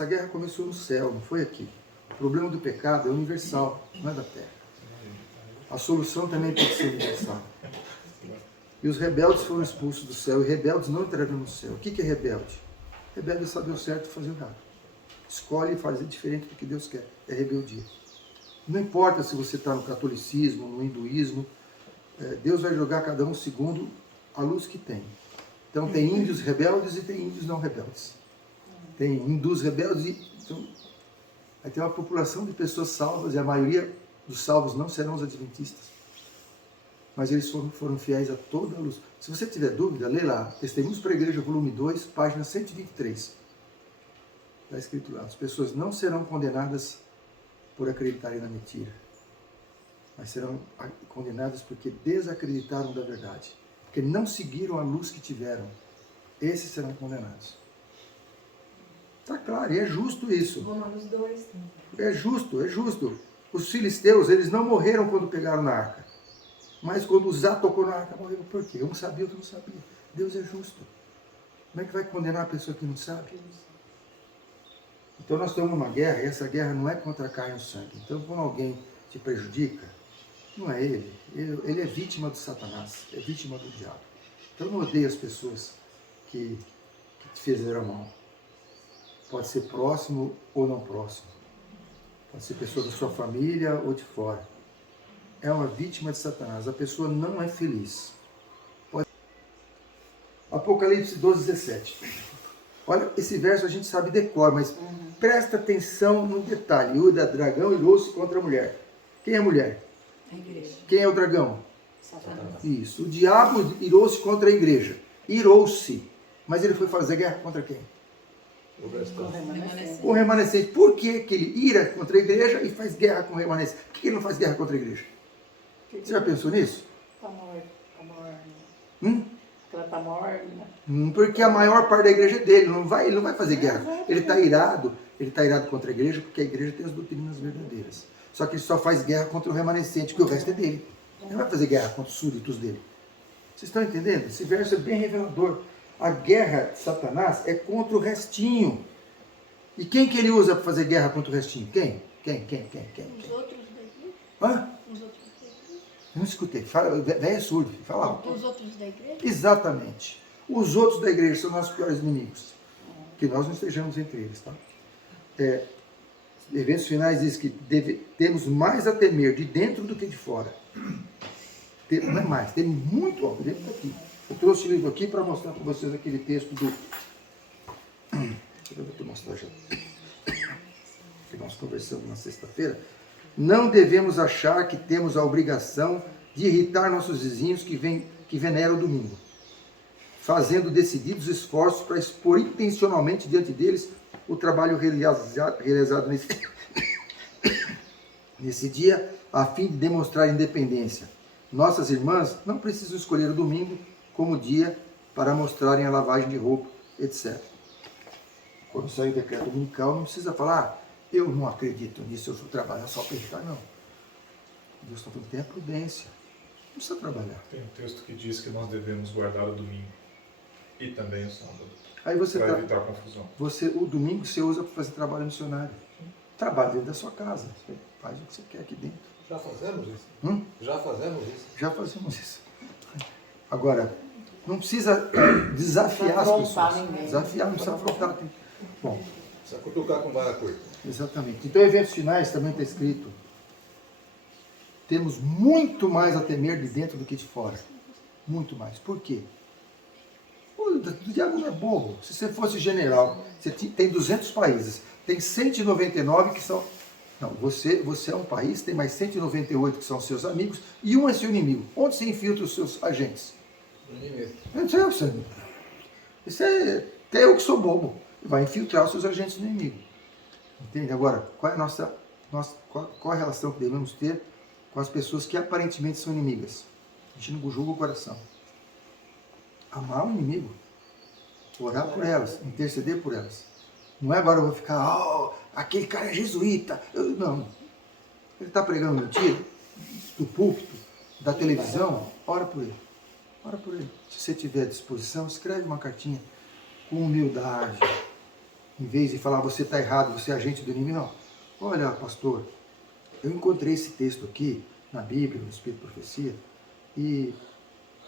Essa guerra começou no céu, não foi aqui. O problema do pecado é universal, não é da terra. A solução também pode ser universal. E os rebeldes foram expulsos do céu, e rebeldes não entrarão no céu. O que é rebelde? Rebelde é saber o certo e fazer o errado. Escolhe fazer diferente do que Deus quer. É rebeldia. Não importa se você está no catolicismo, no hinduísmo, Deus vai jogar cada um segundo a luz que tem. Então tem índios rebeldes e tem índios não rebeldes. Tem hindus rebeldes e... Então, aí tem uma população de pessoas salvas, e a maioria dos salvos não serão os adventistas. Mas eles foram fiéis a toda a luz. Se você tiver dúvida, lê lá, Testemunhos para a Igreja, volume 2, página 123. Está escrito lá, as pessoas não serão condenadas por acreditarem na mentira, mas serão condenadas porque desacreditaram da verdade, porque não seguiram a luz que tiveram. Esses serão condenados. Está claro, e é justo isso. Romanos 2. É justo, é justo. Os filisteus, eles não morreram quando pegaram na arca, mas quando Uzá tocou na arca, morreram. Por quê? Um sabia, outro não sabia. Deus é justo. Como é que vai condenar a pessoa que não sabe? Então nós estamos numa guerra, e essa guerra não é contra a carne e o sangue. Então quando alguém te prejudica, não é ele. Ele é vítima de Satanás, é vítima do diabo. Então não odeie as pessoas que te fizeram mal. Pode ser próximo ou não próximo. Pode ser pessoa da sua família ou de fora. É uma vítima de Satanás. A pessoa não é feliz. Apocalipse 12, 17. Olha, esse verso a gente sabe decor, mas presta atenção no detalhe. O dragão irou-se contra a mulher. Quem é a mulher? A igreja. Quem é o dragão? Satanás. Isso. O diabo irou-se contra a igreja. Irou-se. Mas ele foi fazer guerra contra quem? O remanescente. Por que ele ira contra a igreja e faz guerra com o remanescente? Por que ele não faz guerra contra a igreja? Você já pensou nisso? Está morto. Ela está morta. Porque a maior parte da igreja é dele, ele não vai fazer guerra. Ele está irado contra a igreja porque a igreja tem as doutrinas verdadeiras. Só que ele só faz guerra contra o remanescente, porque o resto é dele. Ele não vai fazer guerra contra os súditos dele. Vocês estão entendendo? Esse verso é bem revelador. A guerra de Satanás é contra o restinho. E quem que ele usa para fazer guerra contra o restinho? Quem? Os outros da igreja? Hã? Os outros da igreja? Não escutei. Velho é surdo. Fala alto. Os outros da igreja? Exatamente. Os outros da igreja são nossos piores inimigos. Que nós não estejamos entre eles. Tá? Eventos finais diz que temos mais a temer de dentro do que de fora. Não é mais, tem muito ó, dentro daqui. Eu trouxe o livro aqui para mostrar para vocês aquele texto do... Eu vou te mostrar já. Que nós conversamos na sexta-feira. Não devemos achar que temos a obrigação de irritar nossos vizinhos que veneram o domingo, fazendo decididos esforços para expor intencionalmente diante deles o trabalho realizado nesse dia, a fim de demonstrar independência. Nossas irmãs não precisam escolher o domingo como dia para mostrarem a lavagem de roupa, etc. Quando sair o decreto dominical, não precisa falar, eu não acredito nisso, eu vou trabalhar só para irritar, não. Deus está falando que tem a prudência, não precisa trabalhar. Tem um texto que diz que nós devemos guardar o domingo e também o sábado, Aí você para evitar confusão. o domingo você usa para fazer trabalho missionário. Trabalha dentro da sua casa, você faz o que você quer aqui dentro. Já fazemos isso? Já fazemos isso? Já fazemos isso. Agora, não precisa desafiar as pessoas. Desafiar, não precisa afrontar. Bom, Precisa cutucar com vara curta. exatamente. Então, eventos finais também está escrito. Temos muito mais a temer de dentro do que de fora. Muito mais. Por quê? O diabo não é bobo. Se você fosse general, você tem 200 países, tem 199 que são... Não, você é um país, tem mais 198 que são seus amigos e um é seu inimigo. Onde você infiltra os seus agentes? Não sei, isso é até eu que sou bobo. Vai infiltrar os seus agentes no inimigo. Entende? Agora, qual é a relação que devemos ter com as pessoas que aparentemente são inimigas? A gente não julga o coração. Amar o inimigo. Orar por elas, interceder por elas. Não é agora eu vou ficar, aquele cara é jesuíta. Não. Ele está pregando mentira do púlpito, da televisão, ora por ele. Ora por ele. Se você tiver à disposição, escreve uma cartinha com humildade, Em vez de falar, você está errado, você é agente do inimigo, não. Olha, pastor, eu encontrei esse texto aqui na Bíblia, no Espírito de Profecia, e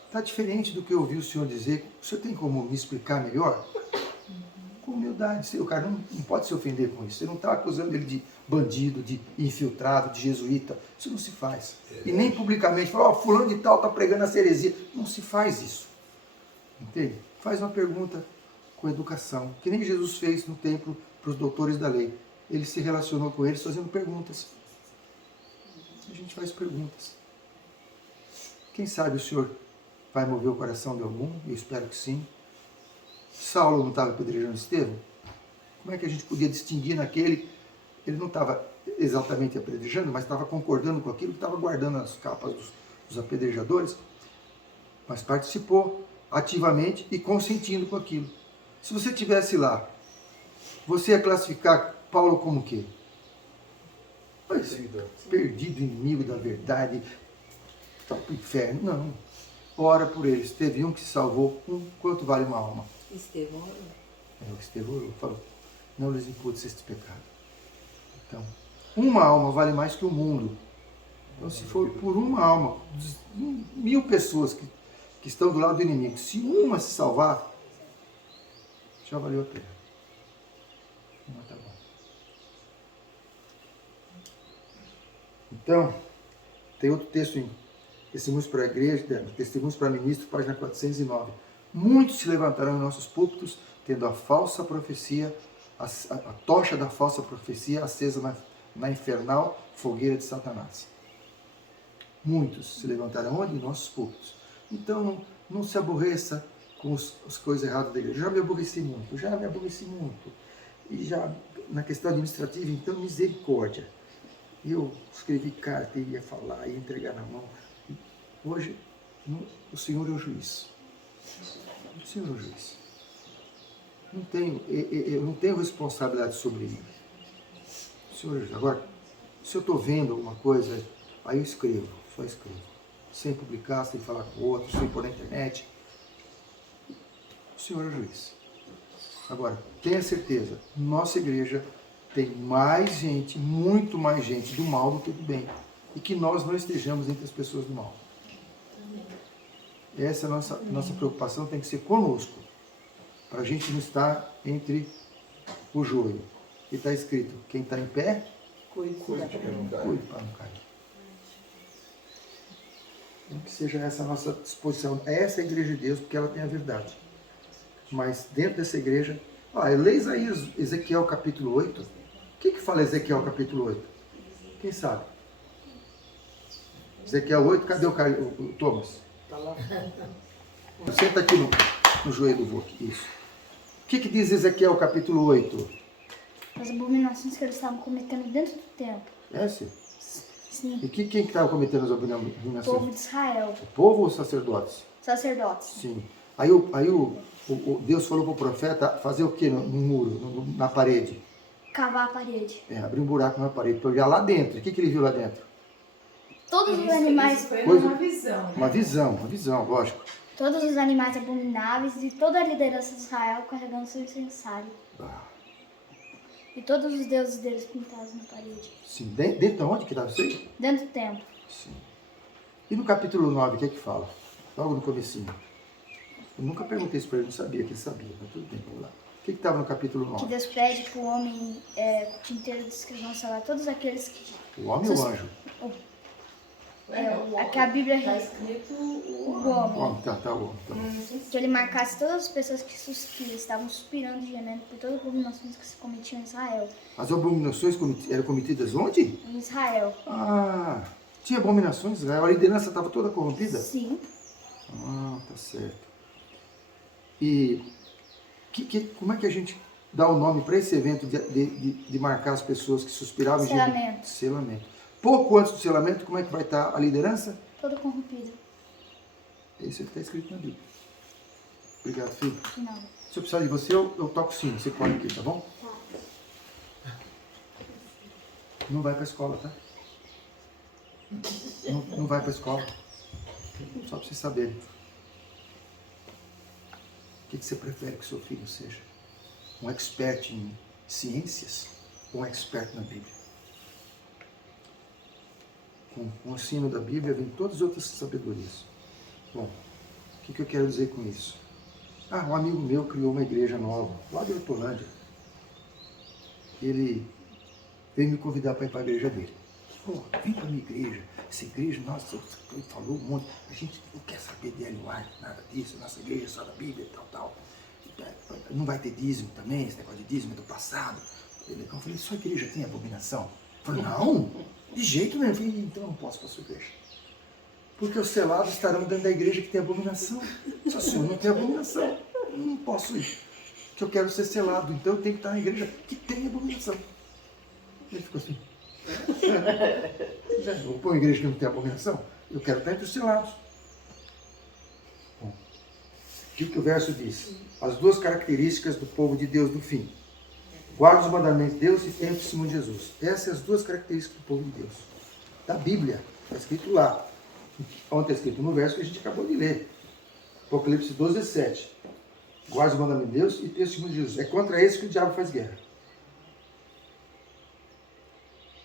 está diferente do que eu ouvi o senhor dizer. O senhor tem como me explicar melhor? Com humildade. O cara não pode se ofender com isso. Você não está acusando ele de bandido, de infiltrado, de jesuíta. Isso não se faz. E nem publicamente falar, ó, fulano de tal está pregando essa heresia. Não se faz isso. Entende? Faz uma pergunta com educação, que nem Jesus fez no templo para os doutores da lei. Ele se relacionou com eles fazendo perguntas. A gente faz perguntas. Quem sabe o Senhor vai mover o coração de algum? Eu espero que sim. Saulo não estava apedrejando Estevão? Como é que a gente podia distinguir naquele? Ele não estava exatamente apedrejando, mas estava concordando com aquilo, que estava guardando as capas dos apedrejadores, mas participou ativamente e consentindo com aquilo. Se você estivesse lá, você ia classificar Paulo como o quê? Pois, perdido, inimigo da verdade, está para o inferno. Não. Ora por eles. Teve um que se salvou. Quanto vale uma alma? Estevão. É o que Estevão falou. Não lhes imputes este pecado. Então, uma alma vale mais que o mundo. Então, se for por uma alma, 1000 pessoas que estão do lado do inimigo, se uma se salvar, já valeu a pena. Não, tá bom. Então, tem outro texto em Testemunhos para a Igreja, Testemunhos para Ministros, página 409. Muitos se levantarão em nossos púlpitos, tendo a falsa profecia, a tocha da falsa profecia acesa na infernal fogueira de Satanás. Muitos se levantarão onde? Em nossos púlpitos. Então, não se aborreça com as coisas erradas da igreja. Já me aborreci muito. E já, na questão administrativa, então, misericórdia. Eu escrevi carta e ia falar, ia entregar na mão. Hoje, o Senhor é o juiz. O Senhor é o juiz. Eu não tenho responsabilidade sobre ele. O Senhor é o juiz. Agora, se eu estou vendo alguma coisa, aí eu escrevo, só escrevo. Sem publicar, sem falar com outro, sem pôr na internet. O Senhor é o juiz. Agora, tenha certeza, nossa igreja tem mais gente, muito mais gente do mal do que do bem. E que nós não estejamos entre as pessoas do mal. Essa nossa preocupação tem que ser conosco. Para a gente não estar entre o joio. E está escrito, quem está em pé, Cuide Cuide para não cair. cuide para não cair. Então, que seja essa a nossa disposição. Essa é a igreja de Deus, porque ela tem a verdade. Mas dentro dessa igreja... lê Ezequiel capítulo 8. O que fala Ezequiel capítulo 8? Quem sabe? Ezequiel 8, cadê o Thomas? Está lá. Senta aqui no joelho do vô. Isso. O que diz Ezequiel capítulo 8? As abominações que eles estavam cometendo dentro do templo. Esse? Sim. E quem estava cometendo as O abominações? povo de Israel. O povo ou os sacerdotes? Sacerdotes. Sim. Aí o Deus falou para o profeta fazer o quê no muro, na parede? Cavar a parede. Abrir um buraco na parede para olhar lá dentro. O que ele viu lá dentro? Todos os animais. Isso foi Coisa- uma visão. Né? Uma visão, lógico. Todos os animais abomináveis e toda a liderança de Israel carregando seu incensário. Ah, E todos os deuses deles pintados na parede. sim. Dentro de onde que estava isso aí? Dentro do templo. Sim. E no capítulo 9, o que fala? Logo no comecinho. Eu nunca perguntei isso para ele, não sabia que ele sabia, mas tudo bem, vamos lá. O que estava no capítulo Que 9? Deus pede para o homem o dia inteiro descrever celular todos aqueles que... O homem ou o anjo? que a Bíblia... Está escrito O o O homem. homem, tá, o homem. Tá. Que ele marcasse todas as pessoas que estavam suspirando e gemendo por todas as abominações que se cometiam em Israel. As abominações eram cometidas onde? Em Israel. Ah, tinha abominações em Israel, a liderança estava toda corrompida? Sim. Ah, tá certo. E como é que a gente dá o nome para esse evento de marcar as pessoas que suspiravam e gemiam? Selamento. Selamento. Pouco antes do selamento, como é que vai estar a liderança? Toda corrompida. É isso que está escrito na Bíblia. Obrigado, filho. De nada. Se eu precisar de você, eu toco sim. Você corre aqui, tá bom? Não vai para a escola, tá? Não vai para a escola. Só para você saber. O que você prefere que seu filho seja? Um expert em ciências, um expert na Bíblia. Com o ensino da Bíblia vem todas as outras sabedorias. Bom, o que eu quero dizer com isso? Um amigo meu criou uma igreja nova, lá de Hortolândia. Ele veio me convidar para ir para a igreja dele. Pô, vem para a minha igreja. Essa igreja, nossa, ele falou um monte. A gente não quer saber de Ellen White, nada disso. Nossa igreja é só da Bíblia, tal. Não vai ter dízimo também, esse negócio de dízimo é do passado. Eu falei, sua igreja tem abominação? Eu falei, não, de jeito nenhum. Eu falei, então eu não posso para a sua igreja. Porque os selados estarão dentro da igreja que tem abominação. Se o senhor não tem abominação, eu não posso ir. Porque eu quero ser selado, então eu tenho que estar na igreja que tem abominação. Ele ficou assim. Eu vou para uma igreja que não tem abominação? Eu quero estar entre os selados. Bom, o que o verso diz? As duas características do povo de Deus do fim. Guarda os mandamentos de Deus e tem o testemunho de Jesus. Essas são as duas características do povo de Deus. Da Bíblia, está escrito lá. Ontem está escrito no verso que a gente acabou de ler. Apocalipse 12, 17. Guarda os mandamentos de Deus e tem o testemunho de Jesus. É contra esse que o diabo faz guerra.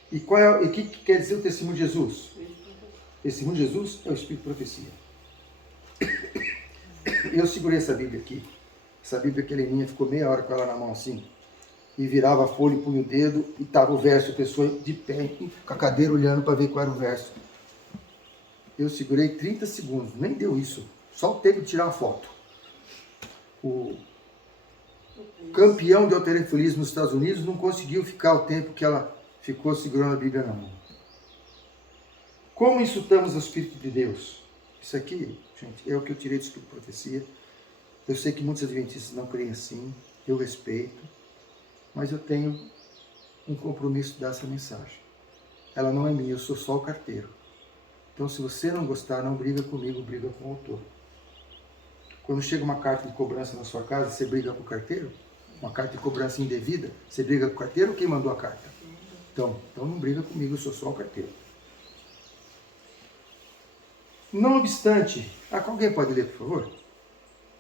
E o que quer dizer o testemunho de Jesus? O testemunho de Jesus é o Espírito de profecia. Eu segurei essa Bíblia aqui. Essa Bíblia que a Leninha ficou meia hora com ela na mão assim. E virava a folha e punha o dedo e estava o verso, a pessoa de pé, com a cadeira olhando para ver qual era o verso. Eu segurei 30 segundos, nem deu isso. Só o tempo de tirar uma foto. O campeão de halterofilismo nos Estados Unidos não conseguiu ficar o tempo que ela ficou segurando a Bíblia na mão. Como insultamos o Espírito de Deus? Isso aqui, gente, é o que eu tirei do Espírito de profecia. Eu sei que muitos adventistas não creem assim, eu respeito, mas eu tenho um compromisso dessa mensagem. Ela não é minha, eu sou só o carteiro. Então, se você não gostar, não briga comigo, briga com o autor. Quando chega uma carta de cobrança na sua casa, você briga com o carteiro? Uma carta de cobrança indevida, você briga com o carteiro ou quem mandou a carta? Então não briga comigo, eu sou só o carteiro. Não obstante, alguém pode ler, por favor?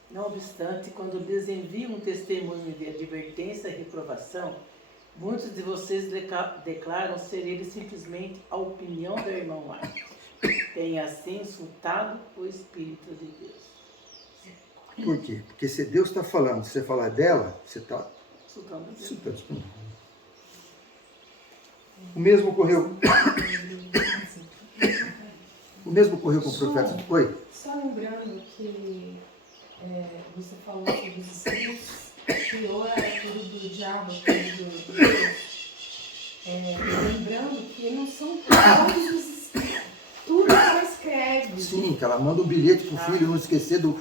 Não obstante, quando lhes envio um testemunho de advertência e reprovação, muitos de vocês declaram ser ele simplesmente a opinião do irmão White. Tem assim insultado o Espírito de Deus. Por quê? Porque se Deus está falando, se você falar dela, você está insultando. O mesmo ocorreu com o profeta. Oi? Só lembrando que você falou sobre os escritos, que ou é tudo do diabo, tudo do Deus. Lembrando que não são todos os escritos. Tudo que ela escreve. Sim, que ela manda um bilhete para o filho não esquecer do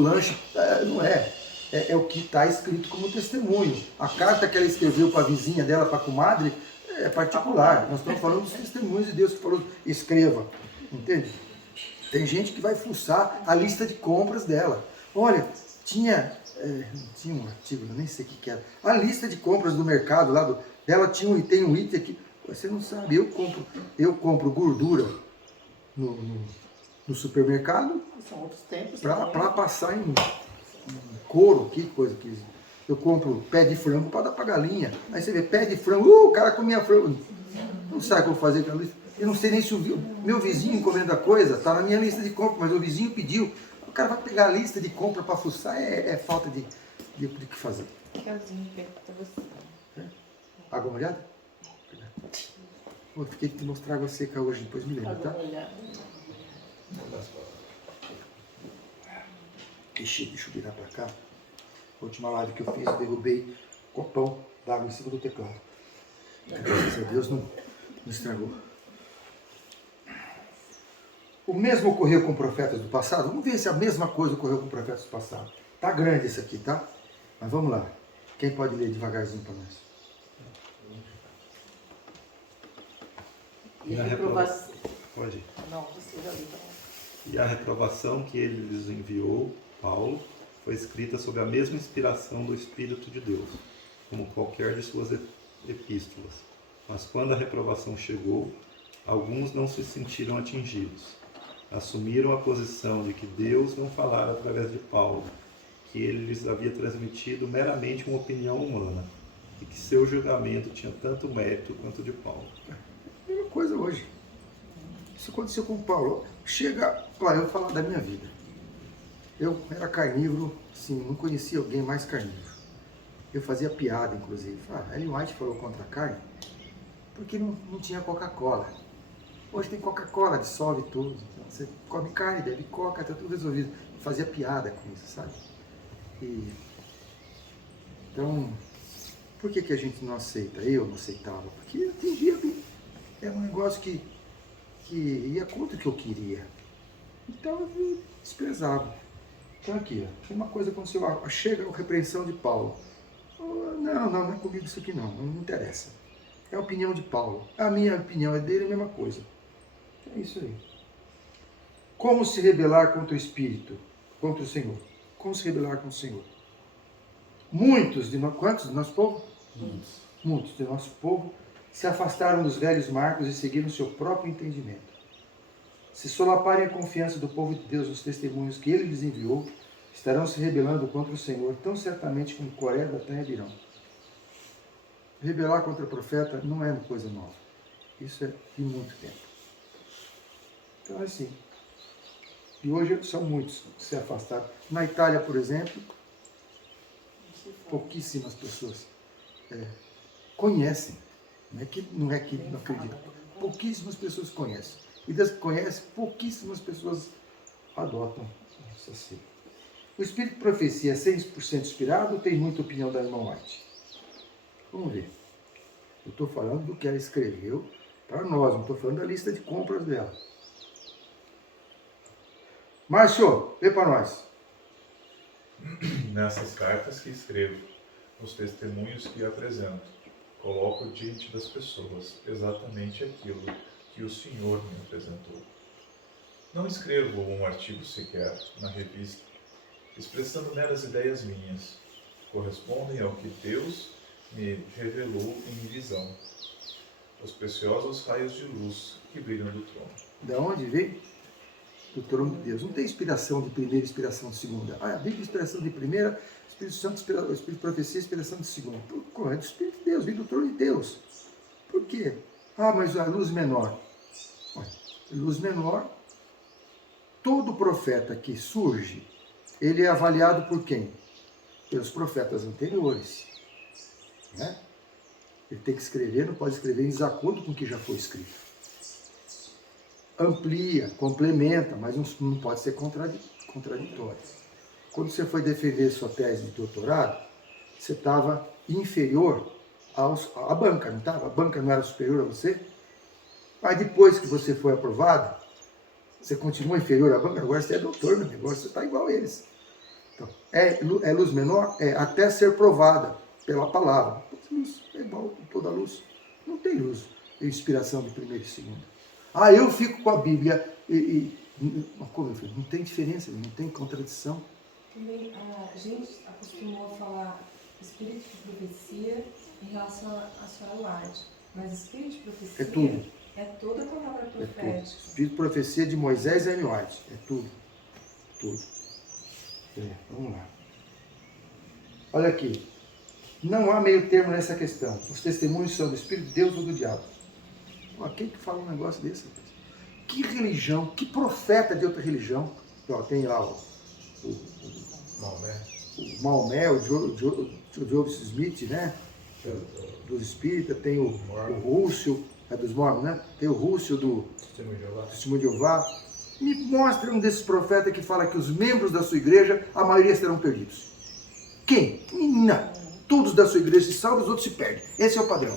lanche. Não é. É o que está escrito como testemunho. A carta que ela escreveu para a vizinha dela, para a comadre, é particular. Nós estamos falando dos testemunhos de Deus que falou, escreva. Entende? Tem gente que vai fuçar a lista de compras dela. Olha, tinha um artigo, eu nem sei o que era. A lista de compras do mercado lá dela tem um item aqui. Você não sabe, eu compro gordura no supermercado São outros tempos. para passar em couro, que coisa que eu compro pé de frango para dar para galinha. Aí você vê pé de frango, o cara comia frango. Não sabe o que eu vou fazer com a lista. Eu não sei nem se o meu vizinho encomenda coisa, está na minha lista de compra, mas o vizinho pediu. O cara vai pegar a lista de compra para fuçar, é falta de que fazer. Miguelzinho, pergunta você. Água molhada? Pô, fiquei de te mostrar água seca hoje, depois me lembra, tá? Deixa eu virar pra cá. A última live que eu fiz, eu derrubei um copão d'água em cima do teclado. Graças a Deus não estragou. O mesmo ocorreu com profetas do passado? Vamos ver se a mesma coisa ocorreu com profetas do passado. Tá grande isso aqui, tá? Mas vamos lá. Quem pode ler devagarzinho para nós? E a reprovação. Pode. Não, você já viu. E a reprovação que ele lhes enviou, Paulo, foi escrita sob a mesma inspiração do Espírito de Deus, como qualquer de suas epístolas. Mas quando a reprovação chegou, alguns não se sentiram atingidos. Assumiram a posição de que Deus não falara através de Paulo, que ele lhes havia transmitido meramente uma opinião humana. e que seu julgamento tinha tanto mérito quanto o de Paulo. Mesma coisa hoje. Isso aconteceu com o Paulo. Chega, olha, eu vou falar da minha vida. Eu era carnívoro, assim, não conhecia alguém mais carnívoro. Eu fazia piada, inclusive. Ellen White falou contra a carne porque não tinha Coca-Cola. Hoje tem Coca-Cola, dissolve tudo. Então, você come carne, bebe coca, está tudo resolvido. Eu fazia piada com isso, sabe? Então, por que a gente não aceita? Eu não aceitava. Porque atingia bem. Era um negócio que ia contra o que eu queria. Então eu desprezava. Então aqui, ó, uma coisa aconteceu, chega a repreensão de Paulo. Não é comigo isso aqui não interessa. É a opinião de Paulo. A minha opinião é dele, é a mesma coisa. É isso aí. Como se rebelar contra o Espírito, contra o Senhor? Como se rebelar contra o Senhor? Muitos de nós, quantos do nosso povo? Muitos do nosso povo se afastaram dos velhos marcos e seguiram seu próprio entendimento. Se solaparem a confiança do povo de Deus nos testemunhos que ele lhes enviou, estarão se rebelando contra o Senhor, tão certamente como Coré da terra virão. Rebelar contra o profeta não é uma coisa nova. Isso é de muito tempo. Então é assim. E hoje são muitos que se afastaram. Na Itália, por exemplo, pouquíssimas pessoas conhecem. Não é que não acreditam. Pouquíssimas pessoas conhecem. E das que conhecem, pouquíssimas pessoas adotam isso assim. O Espírito de Profecia é 100% inspirado ou tem muita opinião da irmã White? Vamos ver. Eu estou falando do que ela escreveu para nós, não estou falando da lista de compras dela. Márcio, vê para nós. Nessas cartas que escrevo, os testemunhos que apresento, coloco diante das pessoas exatamente aquilo que o Senhor me apresentou. Não escrevo um artigo sequer na revista, expressando meras ideias minhas. Correspondem ao que Deus me revelou em visão. Os preciosos raios de luz que brilham do trono. Da onde veio? Do trono de Deus. Não tem inspiração de primeira, inspiração de segunda. A Bíblia é inspiração de primeira, Espírito Santo, Espírito de Profecia, inspiração de segunda. É do Espírito de Deus, vem do trono de Deus. Por quê? Mas a luz menor. Olha, luz menor, todo profeta que surge, ele é avaliado por quem? Pelos profetas anteriores. Né? Ele tem que escrever, não pode escrever em desacordo com o que já foi escrito. Amplia, complementa, mas não pode ser contraditório. Quando você foi defender sua tese de doutorado, você estava inferior à banca, não estava? A banca não era superior a você? Mas depois que você foi aprovado, você continua inferior à banca, agora você é doutor no negócio, você está igual a eles. Então, é luz menor? Até ser provada pela palavra. Luz é igual a toda luz. Não tem luz de inspiração de primeira e segunda. Eu fico com a Bíblia como eu falei, não tem diferença, não tem contradição. Também a gente acostumou a falar espírito de profecia em relação à senhora White, mas espírito de profecia É tudo. É toda a palavra profética. Espírito de profecia de Moisés e Ellen White. É tudo. Tudo. Vamos lá. Olha aqui. Não há meio termo nessa questão. Os testemunhos são do Espírito de Deus ou do diabo. Quem que fala um negócio desse? Que religião, que profeta de outra religião? Tem lá o Maomé, o Joseph Smith, né? Dos espíritas, tem o Rússio, dos Mormons, né? Tem o Rússio do Testemunho de Jeová. Me mostra um desses profetas que fala que os membros da sua igreja, a maioria serão perdidos. Quem? Não. Todos da sua igreja se salvam, os outros se perdem. Esse é o padrão.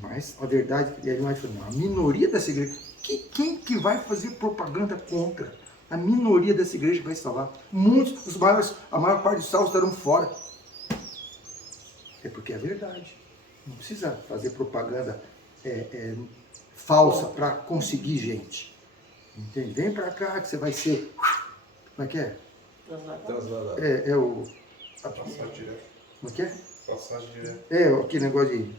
Mas a verdade é que ele vai falar, a minoria dessa igreja, quem que vai fazer propaganda contra? A minoria dessa igreja vai salvar. A maior parte dos salvos estarão fora. É porque é verdade. Não precisa fazer propaganda falsa para conseguir gente. Entende? Vem para cá que você vai ser... Como é que é? Trasladado. Passagem direta. Como é que é? Passagem direta. Aquele negócio de...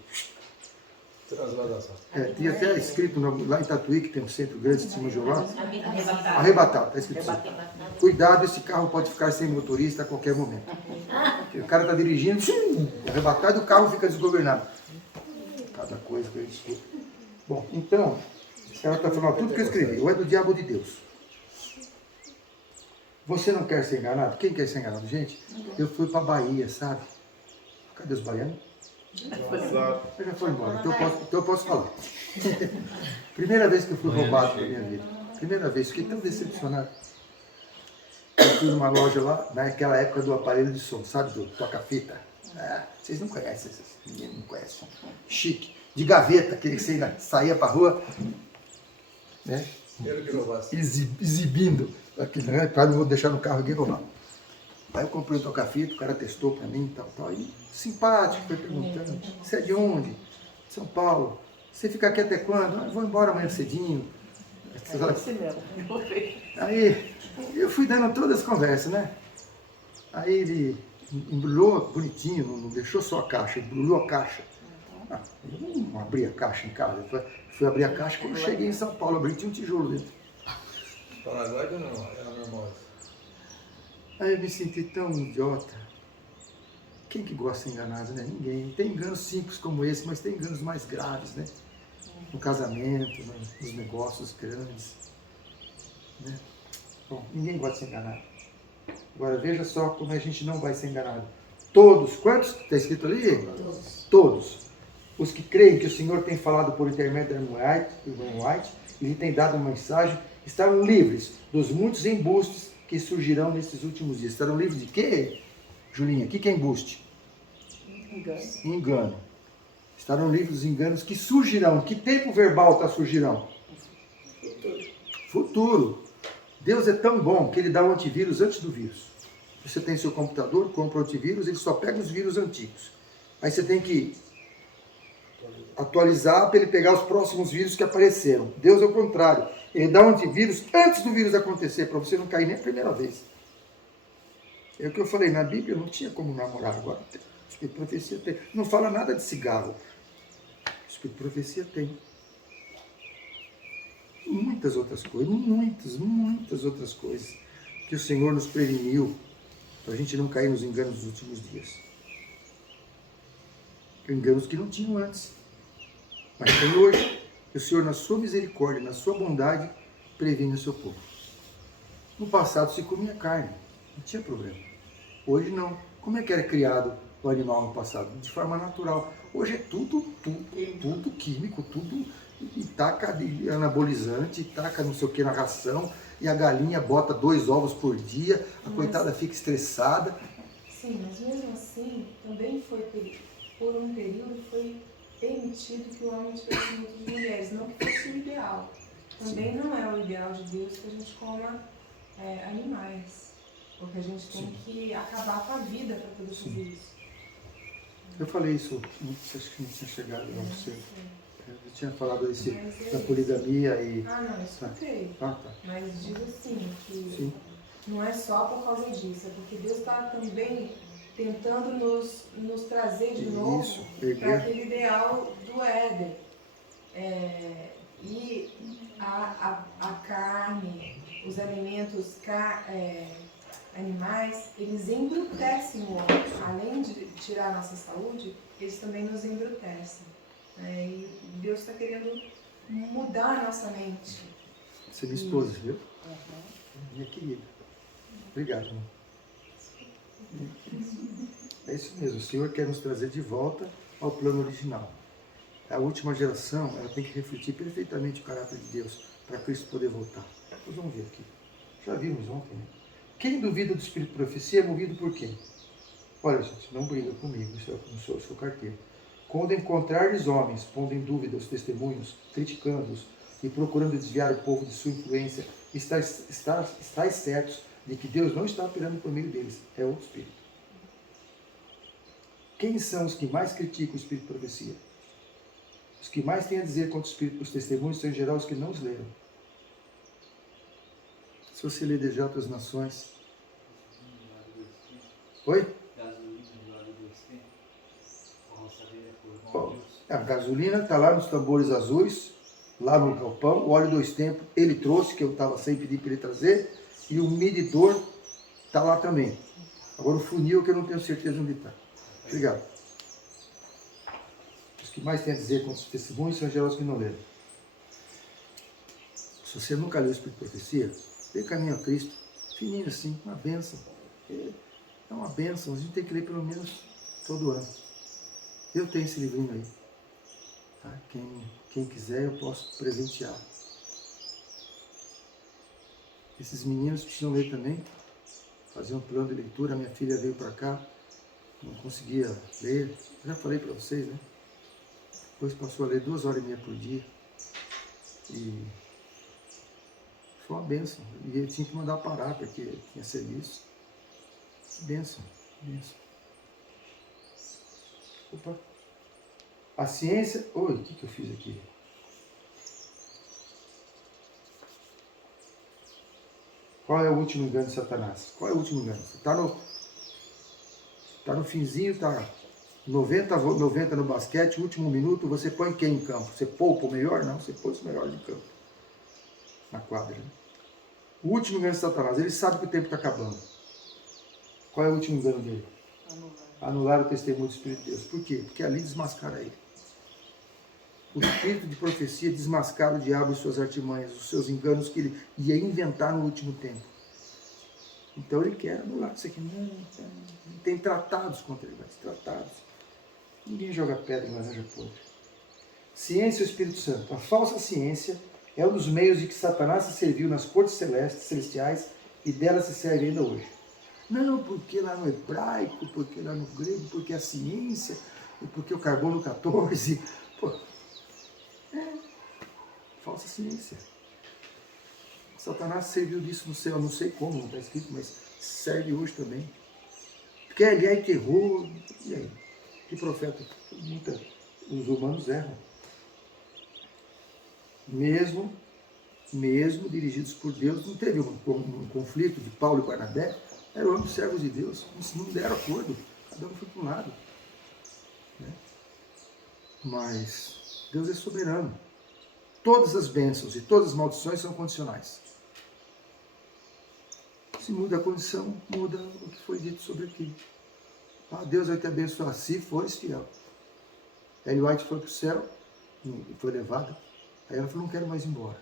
Transladação. Tem até escrito lá em Tatuí, que tem um centro grande de Testemunho de Jeová. Arrebatado. Arrebatado, está escrito assim. Cuidado, esse carro pode ficar sem motorista a qualquer momento. O cara está dirigindo, arrebatado, e o carro fica desgovernado. Cada coisa que eu escuto. Bom, então, ela está falando, tudo que eu escrevi, ou é do diabo ou de Deus. Você não quer ser enganado? Quem quer ser enganado? Gente, eu fui para a Bahia, sabe? Cadê os baianos? Eu já foi embora, então eu posso falar. Primeira vez que eu fui roubado na minha vida. Primeira vez, fiquei tão decepcionado. Eu fui numa loja lá, naquela época do aparelho de som, sabe? Do toca-fita. Ah, vocês não conhecem, esses meninos não conhecem. Chique. De gaveta, que você saía pra rua, né? Exibindo. Aqui, né? Para não deixar no carro ninguém roubar. Aí eu comprei um toca-fita, o cara testou pra mim e tal. E simpático, foi perguntando, você é de onde? São Paulo. Você fica aqui até quando? Ah, vou embora amanhã cedinho. É esse mesmo. Aí eu fui dando todas as conversas, né? Aí ele embrulhou bonitinho, não deixou só a caixa, embrulhou a caixa. Ah, eu não abri a caixa em casa. Eu fui abrir a caixa quando eu cheguei em São Paulo, abri, tinha um tijolo dentro. Tá na guarda ou não? Era normal. Aí eu me senti tão idiota. Quem que gosta de ser enganado, né? Ninguém. Tem enganos simples como esse, mas tem enganos mais graves, né? No casamento, nos negócios grandes. Né? Bom, ninguém gosta de ser enganado. Agora veja só como a gente não vai ser enganado. Todos, quantos? Está escrito ali? Todos. Todos. Os que creem que o Senhor tem falado por intermédio da irmã White, e lhe tem dado uma mensagem, estarão livres dos muitos embustes que surgirão nesses últimos dias. Estarão livres de quê, Julinha? O que é embuste? Engano. Estarão livres dos enganos que surgirão. Que tempo verbal está surgirão? Futuro. Deus é tão bom que Ele dá o antivírus antes do vírus. Você tem seu computador, compra o antivírus, ele só pega os vírus antigos. Aí você tem que atualizar para ele pegar os próximos vírus que apareceram. Deus é o contrário. Ele dá o antivírus antes do vírus acontecer, para você não cair nem a primeira vez. É o que eu falei, na Bíblia não tinha como namorar, agora tem. O Espírito de Profecia tem. Não fala nada de cigarro. O Espírito de Profecia tem. Muitas outras coisas, muitas outras coisas que o Senhor nos preveniu para a gente não cair nos enganos dos últimos dias. Enganos que não tinham antes, mas tem hoje. O Senhor, na sua misericórdia, na sua bondade, previne o seu povo. No passado se comia carne, não tinha problema. Hoje não. Como é que era criado o animal no passado? De forma natural. Hoje é tudo químico, tudo, e taca anabolizante, taca não sei o que na ração, e a galinha bota 2 ovos por dia, a coitada fica estressada. Sim, mas mesmo assim, também foi, por um período, foi permitido que o homem tivesse muitas mulheres, não que fosse o ideal. Também não é o ideal de Deus que a gente coma animais, porque a gente tem que acabar com a vida para poder fazer isso. Eu falei isso, acho que não tinha chegado lá no seu. Eu tinha falado da poligamia e... Ah, não, isso escutei. Ah, tá. Mas digo assim, que Sim. não é só por causa disso, é porque Deus está também tentando nos trazer de novo para aquele ideal do Éden. E a carne, os alimentos animais, eles embrutecem o homem. Além de tirar a nossa saúde, eles também nos embrutecem. E Deus está querendo mudar a nossa mente. Você é minha esposa, viu? Minha querida. Obrigado, irmão. É isso mesmo, o Senhor quer nos trazer de volta ao plano original. A última geração, ela tem que refletir perfeitamente o caráter de Deus para Cristo poder voltar. Nós vamos ver aqui. Já vimos ontem, né? Quem duvida do Espírito de Profecia é movido por quem? Olha, gente, não briga comigo, isso eu não sou carteiro. Quando encontrares homens pondo em dúvida os testemunhos, criticando-os e procurando desviar o povo de sua influência, estáis certos de que Deus não está operando por meio deles, é o Espírito. Quem são os que mais criticam o Espírito de Profecia? Os que mais têm a dizer contra o Espírito, os testemunhos são em geral os que não os leram. Se você ler desde outras nações... Oi? A gasolina está lá nos tambores azuis, lá no galpão. O óleo 2 tempos ele trouxe, que eu estava sem pedir para ele trazer. E o medidor está lá também. Agora o funil que eu não tenho certeza onde está. Obrigado. Os que mais têm a dizer contra os testemunhos são os que não leram. Se você nunca leu o Espírito de Profecia, vem caminho a Cristo. Fininho assim, uma bênção. É uma bênção, a gente tem que ler pelo menos todo ano. Eu tenho esse livrinho aí. Tá? Quem quiser eu posso presentear. Esses meninos precisam ler também. Fazer um plano de leitura. A minha filha veio para cá, não conseguia ler. Já falei para vocês, né? Depois passou a ler 2h30 por dia. E foi uma bênção. E ele tinha que mandar parar, porque tinha serviço. Bênção, bênção. Opa. A ciência... Oi, o que eu fiz aqui? Qual é o último engano de Satanás? Qual é o último engano? Você está no finzinho, está 90 no basquete, último minuto, você põe quem em campo? Você poupa o melhor? Não, você põe os melhores em campo. Na quadra. Né? O último engano de Satanás, ele sabe que o tempo está acabando. Qual é o último engano dele? Anular o testemunho do Espírito de Deus. Por quê? Porque ali desmascara ele. O Espírito de profecia desmascara o diabo e suas artimanhas, os seus enganos que ele ia inventar no último tempo. Então ele quer anular isso aqui. Não, tem tratados contra ele, mas tratados. Ninguém joga pedra em laranja podre. Ciência e o Espírito Santo. A falsa ciência é um dos meios de que Satanás se serviu nas cortes celestiais e dela se serve ainda hoje. Não, porque lá no hebraico, porque lá no grego, porque a ciência, e porque o carbono 14. Pô, falsa ciência. Satanás serviu disso no céu, não sei como, não está escrito, mas serve hoje também. Porque ali é terror, e aí? Que profeta? Os humanos erram. Mesmo dirigidos por Deus, não teve um conflito de Paulo e Barnabé, eram ambos servos de Deus, não deram acordo, cada um foi para um lado. Né? Mas Deus é soberano. Todas as bênçãos e todas as maldições são condicionais. Se muda a condição, muda o que foi dito sobre aquilo. Ah, Deus vai te abençoar se fores fiel. Ellen White foi para o céu, foi levada. Aí ela falou, não quero mais ir embora.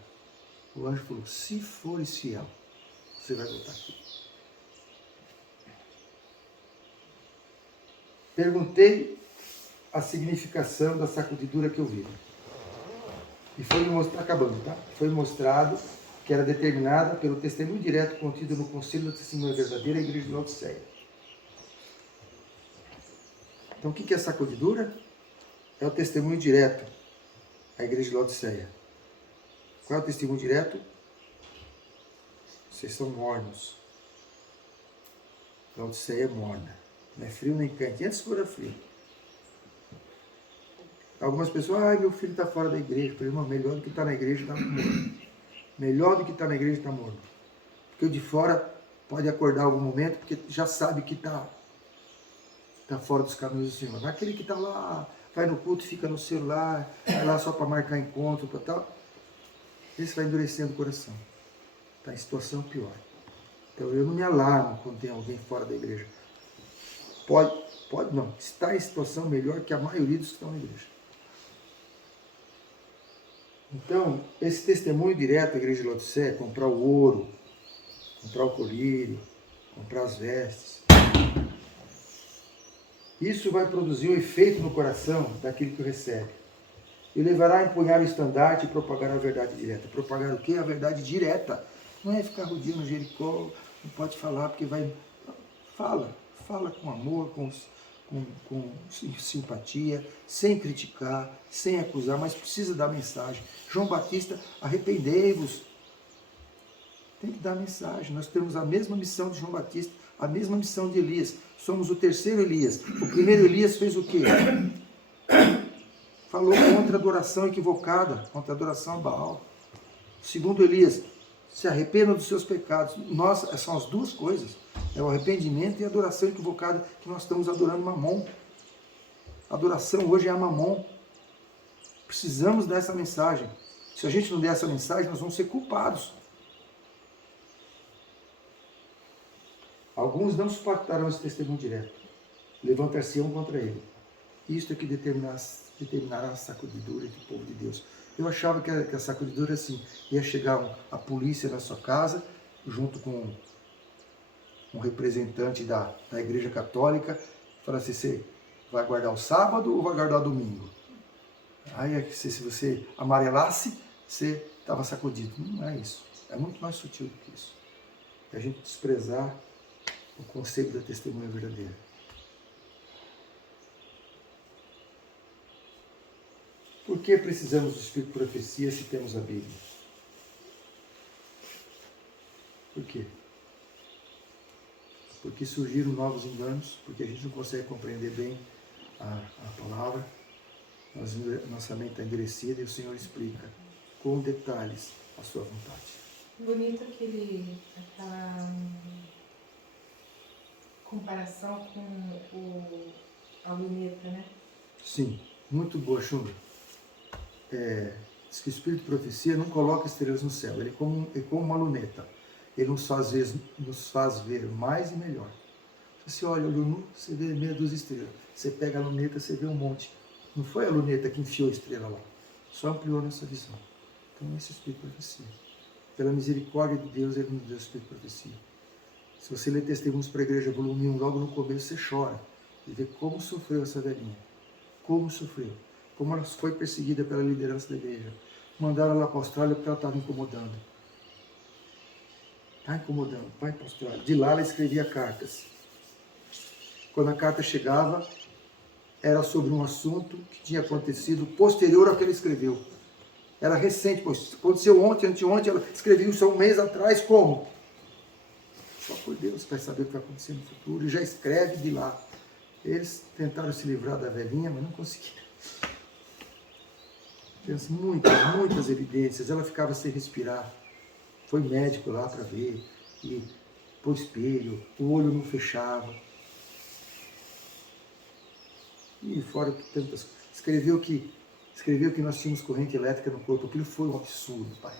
O anjo falou, se fores fiel, você vai voltar aqui. Perguntei a significação da sacudidura que eu vi. E foi me mostrado, acabando, tá? Foi mostrado que era determinada pelo testemunho direto contido no Conselho da Testemunha Verdadeira, a Igreja de Laodiceia. Então, o que é sacudidura? É o testemunho direto à Igreja de Laodiceia. Qual é o testemunho direto? Vocês são mornos. Laodiceia é morna. Não é frio nem quente. Antes fora frio. Algumas pessoas, meu filho está fora da igreja. Eu falei, irmão, melhor do que estar na igreja está morno. Melhor do que estar na igreja está morno. Porque o de fora pode acordar algum momento, porque já sabe que está fora dos caminhos do Senhor. Mas aquele que está lá, vai no culto, fica no celular, vai lá só para marcar encontro, para tal, esse vai endurecendo o coração. Está em situação pior. Então eu não me alarmo quando tem alguém fora da igreja. Pode não, está em situação melhor que a maioria dos que estão na igreja. Então, esse testemunho direto à igreja de Laodiceia é comprar o ouro, comprar o colírio, comprar as vestes. Isso vai produzir um efeito no coração daquele que o recebe. E levará a empunhar o estandarte e propagar a verdade direta. Propagar o quê? A verdade direta. Não é ficar rodeando Jericó, não pode falar porque vai... Fala com amor, com simpatia, sem criticar, sem acusar, mas precisa dar mensagem. João Batista, arrependei-vos. Tem que dar mensagem. Nós temos a mesma missão de João Batista, a mesma missão de Elias. Somos o terceiro Elias. O primeiro Elias fez o quê? Falou contra a adoração equivocada, contra a adoração a Baal. O segundo Elias, se arrependa dos seus pecados. São as duas coisas. É o arrependimento e a adoração equivocada, que nós estamos adorando Mamon. A adoração hoje é a Mamon. Precisamos dessa mensagem. Se a gente não der essa mensagem, nós vamos ser culpados. Alguns não suportarão esse testemunho direto. Levantar-se-ão contra ele. Isto é que determinará a sacudidura entre o povo de Deus. Eu achava que a sacudidura assim, ia chegar a polícia na sua casa, junto com um representante da Igreja Católica, e falar assim, você vai guardar o sábado ou vai guardar o domingo? Aí se você amarelasse, você estava sacudido. Não é isso. É muito mais sutil do que isso. É a gente desprezar o conceito da testemunha verdadeira. Por que precisamos do Espírito de Profecia se temos a Bíblia? Por quê? Porque surgiram novos enganos, porque a gente não consegue compreender bem a palavra, nossa mente está endurecida e o Senhor explica com detalhes a sua vontade. Bonito aquela comparação com a luneta, né? Sim, muito boa, Chumba. Diz que o Espírito de Profecia não coloca estrelas no céu, ele é como uma luneta. Ele nos faz ver mais e melhor. Você olha o olho nu, você vê meia dúzia de estrelas. Você pega a luneta, você vê um monte. Não foi a luneta que enfiou a estrela lá, só ampliou nossa visão. Então esse é o Espírito de Profecia. Pela misericórdia de Deus, Ele nos deu o Espírito de Profecia. Se você ler Testemunhos para a Igreja, volume 1, logo no começo, você chora e vê como sofreu essa velhinha. Como sofreu. Como ela foi perseguida pela liderança da igreja. Mandaram ela para a Austrália porque ela estava incomodando. Está incomodando, vai para a Austrália. De lá ela escrevia cartas. Quando a carta chegava, era sobre um assunto que tinha acontecido posterior ao que ela escreveu. Era recente, pois aconteceu ontem, anteontem, ela escreveu isso há um mês atrás, como? Só por Deus vai saber o que vai acontecer no futuro, e já escreve de lá. Eles tentaram se livrar da velhinha, mas não conseguiram. Tem muitas evidências, ela ficava sem respirar. Foi médico lá para ver, e por espelho, o olho não fechava. E fora que tantas... Escreveu que nós tínhamos corrente elétrica no corpo. Aquilo foi um absurdo, pai.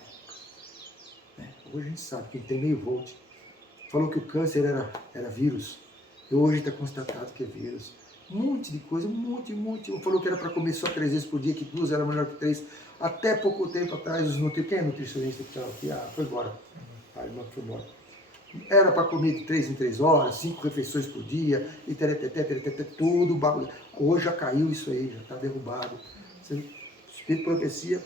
Hoje a gente sabe, quem tem meio volt. Falou que o câncer era vírus. E hoje está constatado que é vírus. Um monte de coisa, um monte. Falou que era para comer só 3 vezes por dia, que 2 era melhor que 3. Até pouco tempo atrás, quem é nutricionista que estava aqui? Foi embora. A irmã foi embora. Era para comer de 3 em 3 horas, 5 refeições por dia, e tudo bagulho. Hoje já caiu isso aí, já está derrubado. Espírito de Profecia.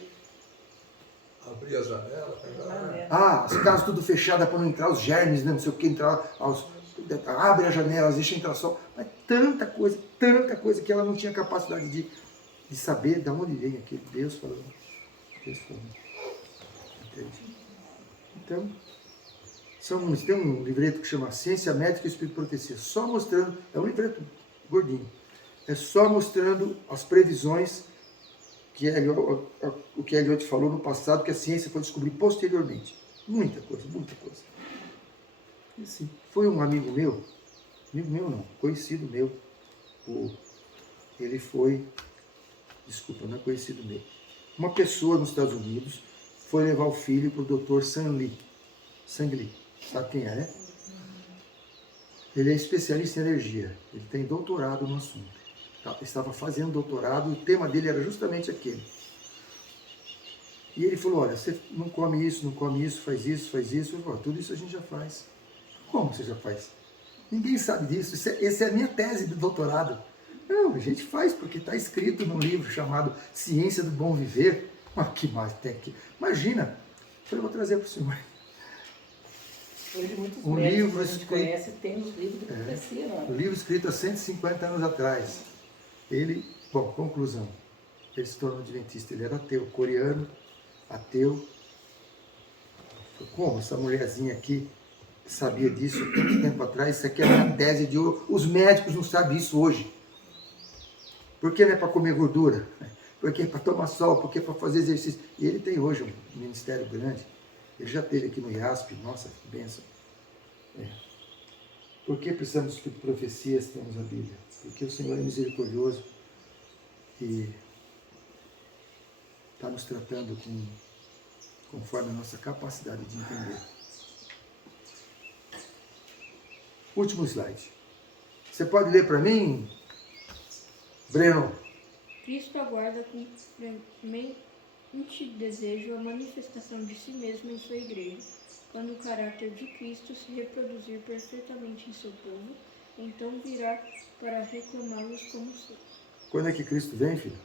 Abrir a janela, pegar. As casas tudo fechadas para não entrar os germes, né? Não sei o que, entrar. Abre as janelas, deixa entrar sol. Mas tanta coisa que ela não tinha capacidade de saber de onde vem aquele Deus falando. Entende? Então, tem um livreto que chama Ciência Médica e Espírito de Profecia, só mostrando, é um livreto gordinho, é só mostrando as previsões que o que Eliot falou no passado, que a ciência foi descobrir posteriormente. Muita coisa. E assim, foi um amigo meu não, conhecido meu, ele foi, desculpa, não é conhecido meu, uma pessoa nos Estados Unidos foi levar o filho para o Dr. Sang Lee, sabe quem é, né? Ele é especialista em energia, ele tem doutorado no assunto. Estava fazendo doutorado e o tema dele era justamente aquele. E ele falou, olha, você não come isso, faz isso. Eu falei, tudo isso a gente já faz. Como você já faz? Ninguém sabe disso, essa é a minha tese de doutorado. Não, a gente faz porque está escrito num livro chamado Ciência do Bom Viver. Mas que mais tem aqui? Imagina, eu vou trazer para o senhor. Hoje muitos Um médicos livro que a gente escrito- conhece tem os livros de profecia, não é? Um livro escrito há 150 anos atrás. Ele, conclusão, ele se tornou adventista, ele era ateu, coreano, ateu. Como essa mulherzinha aqui sabia disso há tanto tempo atrás? Isso aqui é a minha tese de hoje. Os médicos não sabem isso hoje. Por que não é para comer gordura? Por que é para tomar sol? Por que é para fazer exercício? E ele tem hoje um ministério grande. Ele já esteve aqui no IASP, nossa, que bênção. Por que precisamos de profecias se temos a Bíblia? Porque o Senhor é misericordioso e está nos tratando conforme a nossa capacidade de entender. Último slide. Você pode ler para mim, Breno? Cristo aguarda com fremente desejo a manifestação de si mesmo em sua igreja. Quando o caráter de Cristo se reproduzir perfeitamente em seu povo, então virá para reclamá-los como seus. Quando é que Cristo vem, filho?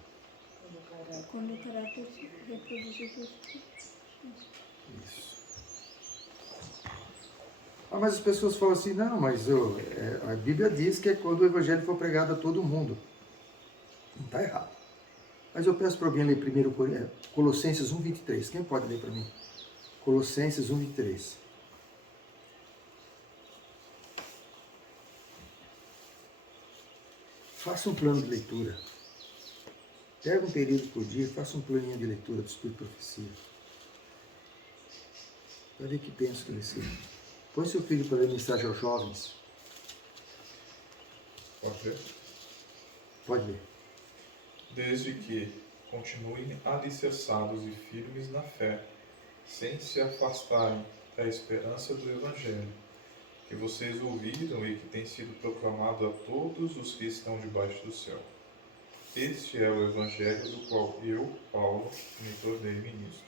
Quando o caráter se reproduzir perfeitamente. Isso. Ah, mas as pessoas falam assim, não, mas a Bíblia diz que é quando o Evangelho for pregado a todo mundo. Não está errado. Mas eu peço para alguém ler primeiro Colossenses 1:23. Quem pode ler para mim? Colossenses 1:23. Faça um plano de leitura. Pega um período por dia, faça um planinho de leitura do Espírito de Profecia. Vai ver que penso que vai ser. Põe seu filho para ler mensagem aos jovens. Pode ver? Pode ler. Desde que continuem alicerçados e firmes na fé, sem se afastarem da esperança do Evangelho, que vocês ouviram e que tem sido proclamado a todos os que estão debaixo do céu. Este é o Evangelho do qual eu, Paulo, me tornei ministro.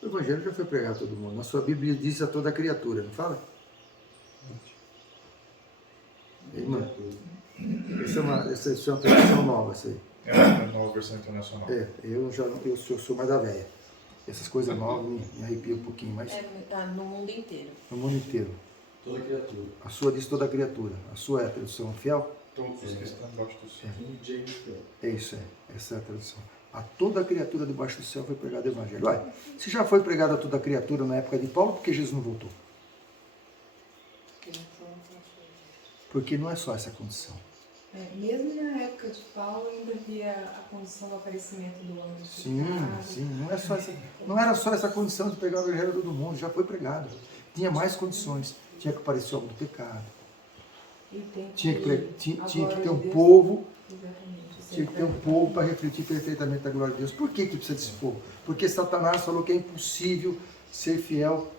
O Evangelho já foi pregado a todo mundo. Na sua Bíblia diz a toda criatura, não fala? Irmã, essa é uma tradução nova, essa aí. É uma nova versão internacional. Eu sou mais da velha. Essas coisas novas me arrepiam um pouquinho, mas No mundo inteiro. no mundo inteiro. Toda criatura. A sua diz toda criatura. A sua é a tradução fiel? Todos os que estão debaixo do céu. É isso, essa é a tradução. A toda criatura debaixo do céu foi pregado o Evangelho. Olha, se já foi pregado a toda criatura na época de Paulo, por que Jesus não voltou? Porque não é só essa condição. Mesmo na época de Paulo, ainda havia a condição do aparecimento do homem. Sim, não era só essa condição de pregar o Evangelho a todo mundo, já foi pregado. Tinha mais condições. Tinha que aparecer o homem do pecado. Tinha que ter um povo. Tinha que ter um povo para refletir perfeitamente a glória de Deus. Por que precisa desse povo? Porque Satanás falou que é impossível ser fiel,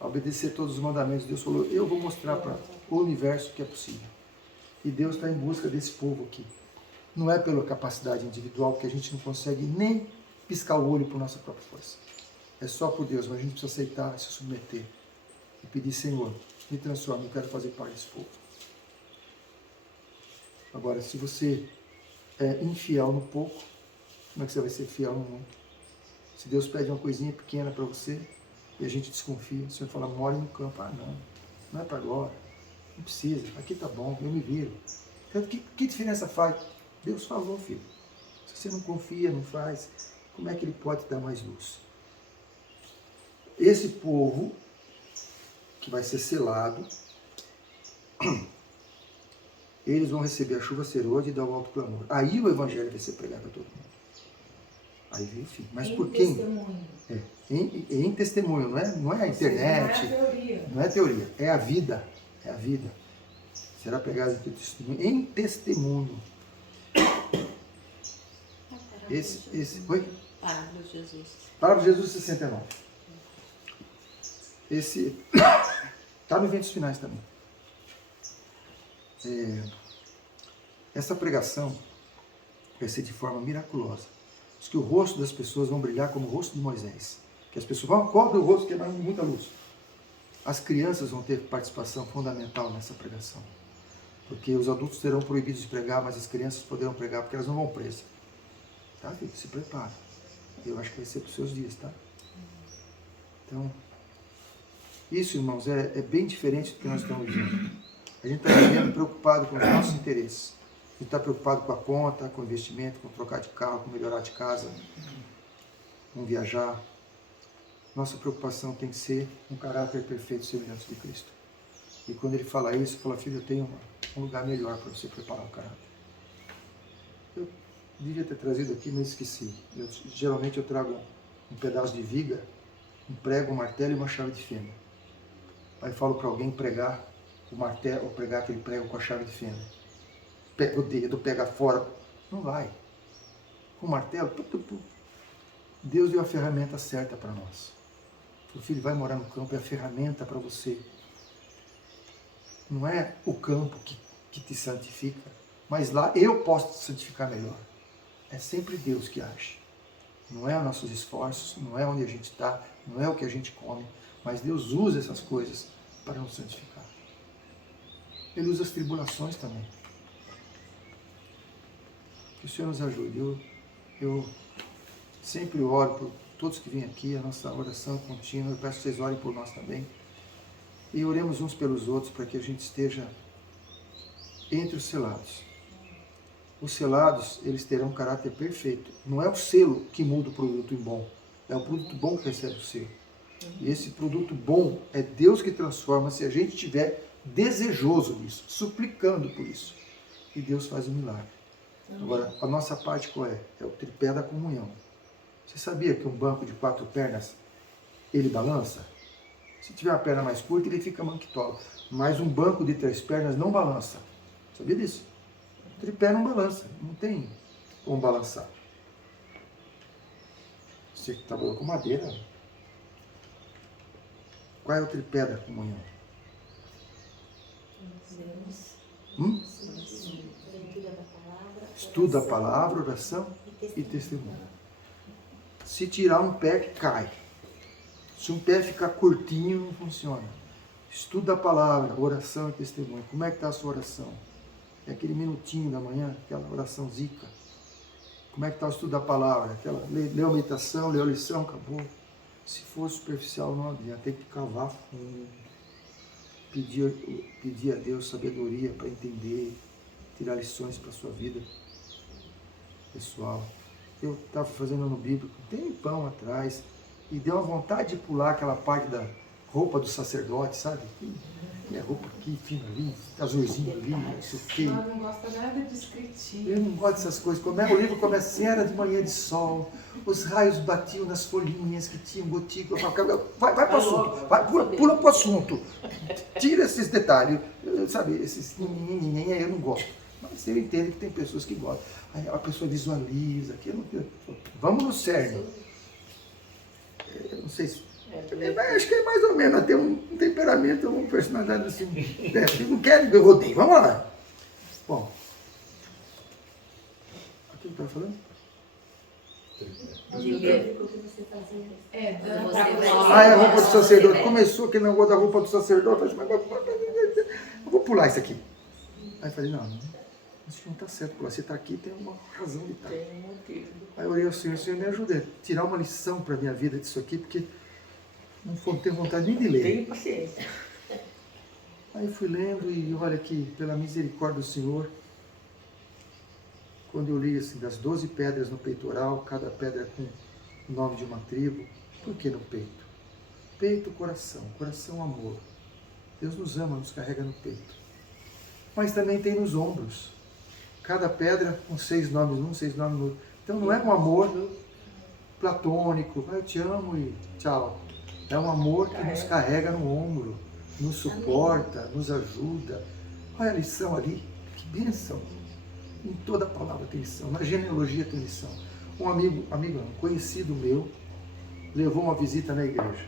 obedecer todos os mandamentos. Deus falou, eu vou mostrar para o universo que é possível. E Deus está em busca desse povo aqui. Não é pela capacidade individual, que a gente não consegue nem piscar o olho por nossa própria força. É só por Deus, mas a gente precisa aceitar, se submeter e pedir, Senhor, me transforme, eu quero fazer parte desse povo. Agora, se você é infiel no pouco, como é que você vai ser fiel no muito? Se Deus pede uma coisinha pequena para você e a gente desconfia, o Senhor fala, more no campo. Ah, não é para agora, não precisa, aqui tá bom, eu me viro. Então, que diferença faz? Deus falou, filho. Se você não confia, não faz, como é que Ele pode dar mais luz? Esse povo que vai ser selado, eles vão receber a chuva serôdia e dar o alto clamor. Aí o Evangelho vai ser pregado a todo mundo. Aí vem o fim. Mas por quem? Em testemunho, não é a internet, não é teoria, é a vida. É a vida. Será pregado em testemunho. Em testemunho. Oi? Parábola de Jesus. Parábola de Jesus 69. Esse está no Eventos Finais também. Essa pregação vai ser de forma miraculosa. Diz que o rosto das pessoas vão brilhar como o rosto de Moisés. Que as pessoas vão, cobre o rosto, que é muita luz. As crianças vão ter participação fundamental nessa pregação. Porque os adultos serão proibidos de pregar, mas as crianças poderão pregar, porque elas não vão presas. Tá, filho? Se prepara. Eu acho que vai ser para os seus dias, tá? Então, isso, irmãos, é bem diferente do que nós estamos vivendo. A gente está vivendo preocupado com os nossos interesses. A gente está preocupado com a conta, com o investimento, com trocar de carro, com melhorar de casa, com viajar. Nossa preocupação tem que ser um caráter perfeito semelhante de Cristo. E quando Ele fala isso, fala, filho, eu tenho um lugar melhor para você preparar o caráter. Eu devia ter trazido aqui, mas esqueci. Geralmente eu trago um pedaço de viga, um prego, um martelo e uma chave de fenda. Aí falo para alguém pregar o martelo, ou pregar aquele prego com a chave de fenda. Pega o dedo, pega fora. Não vai. Com o martelo, Deus deu a ferramenta certa para nós. O filho vai morar no campo, é a ferramenta para você Não é o campo que te santifica, mas lá eu posso te santificar melhor. É sempre Deus que age. Não é os nossos esforços, não é onde a gente está, não é o que a gente come, mas Deus usa essas coisas para nos santificar. Ele usa as tribulações também. Que o Senhor nos ajude. Eu sempre oro por todos que vêm aqui, a nossa oração contínua. Eu peço que vocês orem por nós também. E oremos uns pelos outros para que a gente esteja entre os selados. Os selados, eles terão um caráter perfeito. Não é o selo que muda o produto em bom. É o produto bom que recebe o selo. E esse produto bom é Deus que transforma se a gente estiver desejoso disso, suplicando por isso. E Deus faz um milagre. Agora, a nossa parte qual é? É o tripé da comunhão. Você sabia que um banco de 4 pernas, ele balança? Se tiver a perna mais curta, ele fica manquitola. Mas um banco de 3 pernas não balança. Sabia disso? O tripé não balança, não tem como balançar. Você que trabalhou com madeira. Qual é o tripé da comunhão? Estudo da palavra, oração e testemunho. Se tirar um pé, cai. Se um pé ficar curtinho, não funciona. Estudo da palavra, oração e testemunho. Como é que está a sua oração? É aquele minutinho da manhã, aquela oração zica. Como é que está o estudo da palavra? Aquela, leu a meditação, leu a lição, acabou. Se for superficial, não adianta. Tem que cavar fundo. Pedir a Deus sabedoria para entender, tirar lições para a sua vida pessoal. Eu estava fazendo no bíblico, tem pão atrás, e deu uma vontade de pular aquela parte da roupa do sacerdote, sabe? E a roupa aqui, fina ali, azulzinho ali, não sei o quê. Ela não gosta nada de escritinho. Eu não gosto dessas coisas. O livro começa assim, era de manhã de sol, os raios batiam nas folhinhas que tinham gotícula. Vai para o assunto, pula para o assunto. Tira esses detalhes, sabe, esses aí eu não gosto. Mas eu entendo que tem pessoas que gostam. Aí a pessoa visualiza, vamos no cerne. Eu não sei se... acho que é mais ou menos, tem um temperamento, uma personalidade assim. Não quero que eu rodeie, vamos lá. Bom, o que eu estava falando? É a roupa do sacerdote. Começou aquele negócio da roupa do sacerdote. Eu vou pular isso aqui. Aí eu falei, não, acho que não está certo pular. Você está aqui, tem uma razão de estar. Tem um motivo. Aí eu orei ao Senhor, Senhor, me ajuda a tirar uma lição para a minha vida disso aqui, porque não tenho vontade nem de ler. Tenha paciência. Aí fui lendo e olha aqui, pela misericórdia do Senhor, quando eu li assim, das 12 pedras no peitoral, cada pedra com o nome de uma tribo, por que no peito? Peito, coração, amor. Deus nos ama, nos carrega no peito. Mas também tem nos ombros. Cada pedra com 6 nomes num, 6 nomes no outro. Então não é um amor platônico, eu te amo e tchau. É um amor que nos carrega no ombro, nos suporta, nos ajuda. Olha a lição ali, que bênção. Em toda a palavra tem lição, na genealogia tem lição. Um conhecido meu, levou uma visita na igreja.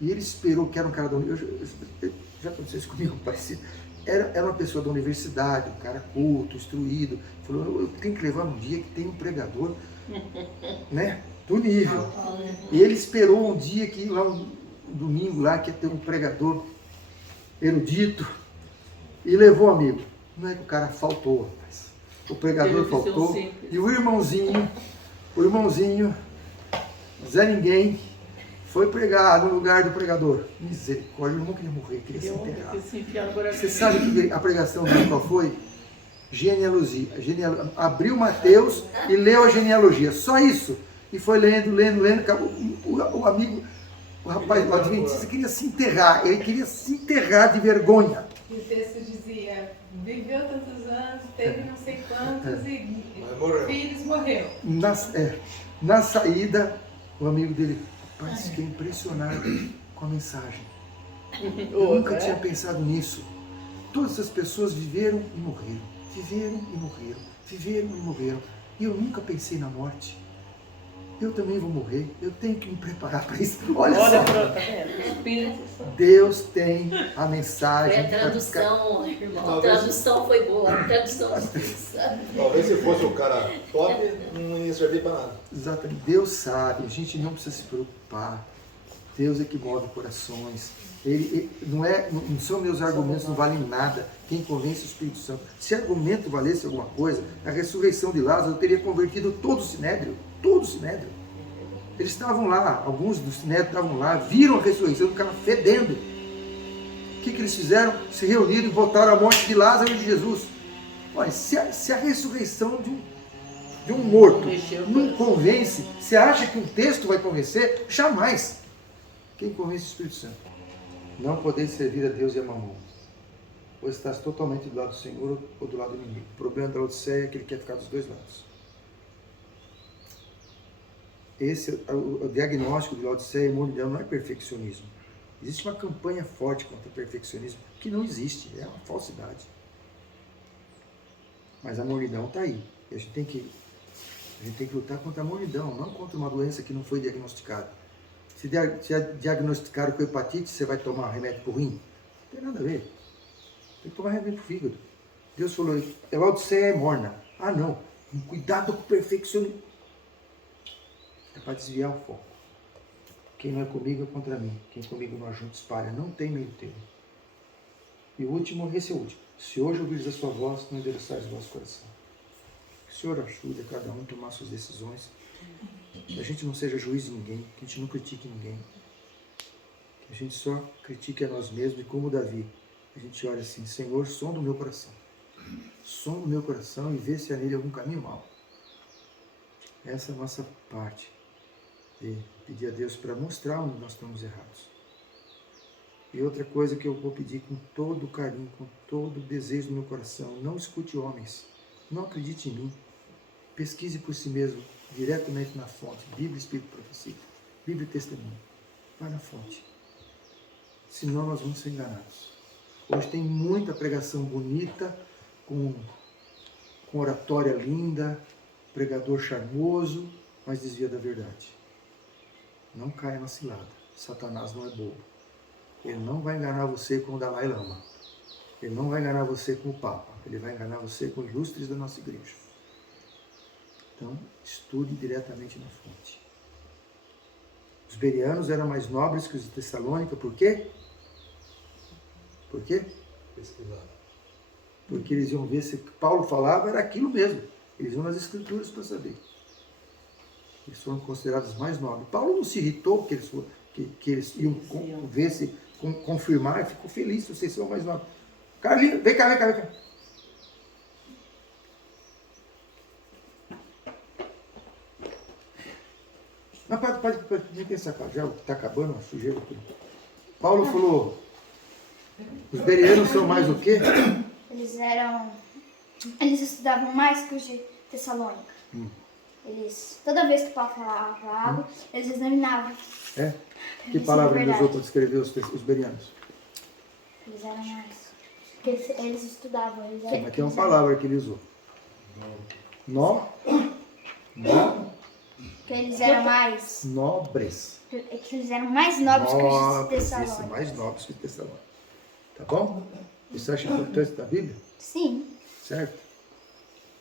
E ele esperou que era um cara da universidade. Já aconteceu isso comigo, parecido. Era uma pessoa da universidade, um cara culto, instruído. Falou, eu tenho que levar um dia que tem um pregador, né, do nível. E ele esperou um dia que lá, um domingo lá, que ia ter um pregador erudito, e levou um amigo. Não é que o cara faltou, rapaz. O pregador faltou, e o irmãozinho, Zé Ninguém, foi pregar no lugar do pregador. Misericórdia, eu não queria morrer, queria se enterrar. Você sabe que a pregação dele qual foi? Genealogia. Abriu Mateus e leu a genealogia. Só isso. E foi lendo, acabou. O amigo, o rapaz do Adventista queria se enterrar. Ele queria se enterrar de vergonha. E o texto dizia, viveu tantos anos, teve não sei quantos e filhos, morreu. Na saída, o amigo dele, rapaz, fiquei impressionado com a mensagem. Eu nunca tinha pensado nisso. Todas as pessoas viveram e morreram. Viveram e morreram. E eu nunca pensei na morte. eu também vou morrer, eu tenho que me preparar para isso. Olha só, Olha para, tá vendo? Espírito Santo. Deus tem a Foi mensagem. a tradução, irmão. A Talvez- tradução foi boa. A tradução do Espírito Santo. Talvez se fosse o cara top, não ia servir para nada. Exatamente, Deus sabe, a gente não precisa se preocupar. Deus é que move corações. Não são meus argumentos, não valem nada. Quem convence é o Espírito Santo. Se argumento valesse alguma coisa, a ressurreição de Lázaro teria convertido todo o Sinédrio. Todo o Sinédrio. Eles estavam lá, alguns do Sinédrio estavam lá, viram a ressurreição, ficaram fedendo. O que eles fizeram? Se reuniram e votaram a morte de Lázaro e de Jesus. Olha, se a ressurreição de um morto não convence, você acha que um texto vai convencer? Jamais. Quem convence é o Espírito Santo. Não podeis servir a Deus e a Mamon. Ou estás totalmente do lado do Senhor ou do lado do inimigo. O problema da Laodiceia é que ele quer ficar dos dois lados. Esse é o diagnóstico de Laodiceia e Mornidão, não é perfeccionismo. Existe uma campanha forte contra o perfeccionismo que não existe, é uma falsidade. Mas a mornidão está aí. E a gente tem que lutar contra a mornidão, não contra uma doença que não foi diagnosticada. Se diagnosticaram com hepatite, você vai tomar remédio para o rim? Não tem nada a ver. Tem que tomar remédio para o fígado. Deus falou, a Laodiceia é morna. Ah, não. Cuidado com o perfeccionismo. É para desviar o foco. Quem não é comigo é contra mim. Quem comigo não ajunta, espalha. Não tem meio termo. E o último, esse é o último. Se hoje ouvires a sua voz, não endereçais o vosso coração. Que o Senhor ajude a cada um a tomar suas decisões. Que a gente não seja juiz de ninguém, que a gente não critique ninguém. Que a gente só critique a nós mesmos e como Davi. A gente olha assim, Senhor, som do meu coração. Som do meu coração e vê se há nele algum caminho mau. Essa é a nossa parte. De pedir a Deus para mostrar onde nós estamos errados. E outra coisa que eu vou pedir com todo carinho, com todo desejo do meu coração, não escute homens, não acredite em mim, pesquise por si mesmo, diretamente na fonte, Bíblia, Espírito e Profecia, Bíblia e Testemunho, vai na fonte, senão nós vamos ser enganados. Hoje tem muita pregação bonita, com oratória linda, pregador charmoso, mas desvia da verdade. Não caia na cilada, Satanás não é bobo. Ele não vai enganar você com o Dalai Lama. Ele não vai enganar você com o Papa. Ele vai enganar você com ilustres da nossa igreja. Então, estude diretamente na fonte. Os bereanos eram mais nobres que os de Tessalônica. Por quê? Por quê? Pesquisado. Porque eles iam ver se o que Paulo falava era aquilo mesmo. Eles iam nas escrituras para saber. Eles foram considerados mais nobres. Paulo não se irritou porque eles iam ver se confirmar e ficou feliz se vocês são mais novos. Carlinhos, vem cá. Não, pode nem pensar, já está acabando a sujeira aqui. Paulo falou, os bereanos são mais o quê? Eles estudavam mais que os de Tessalônica. Toda vez que Paulo falava algo, eles examinavam. É? Que palavra ele usou para descrever os bereanos? Eles eram mais. Porque eles estudavam. Mas tem uma palavra que ele usou. Que eles eram mais. Nobres. Que eles eram mais nobres que os de Tessalônica. Isso, mais nobres que os Tessalônica. Tá bom? Isso acha importante da Bíblia? Sim. Certo?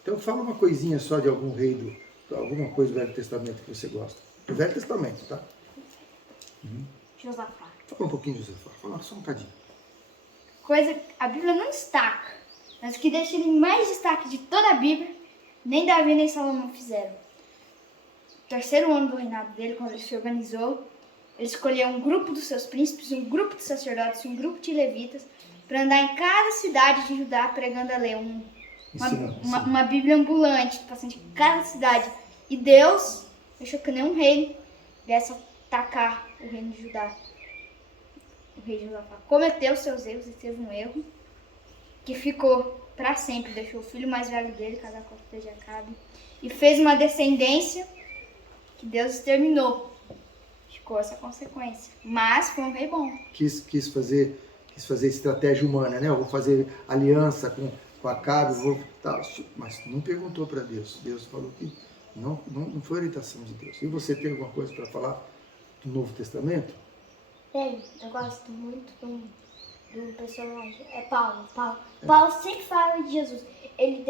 Então fala uma coisinha só de algum rei alguma coisa do Velho Testamento que você gosta. Do Velho Testamento, tá? Josafá. Fala um pouquinho de Josafá. Fala só um bocadinho. A Bíblia não destaca, mas o que deixa ele mais destaque de toda a Bíblia, nem Davi nem Salomão fizeram. No 3º ano do reinado dele, quando ele se organizou, ele escolheu um grupo dos seus príncipes, um grupo de sacerdotes, um grupo de levitas, para andar em cada cidade de Judá pregando a lei. Uma Bíblia ambulante, passando em cada cidade. E Deus deixou que nenhum rei viesse atacar o reino de Judá. O rei Josafá cometeu seus erros e teve um erro que ficou para sempre. Deixou o filho mais velho dele casar com a filha de Acabe e fez uma descendência que Deus exterminou. Ficou essa consequência. Mas foi um rei bom. Quis fazer estratégia humana, né? Eu vou fazer aliança com Acabe, mas não perguntou para Deus. Deus falou que Não foi orientação de Deus. E você tem alguma coisa para falar do Novo Testamento? Tem, eu gosto muito do personagem. É Paulo. Paulo sempre fala de Jesus. Em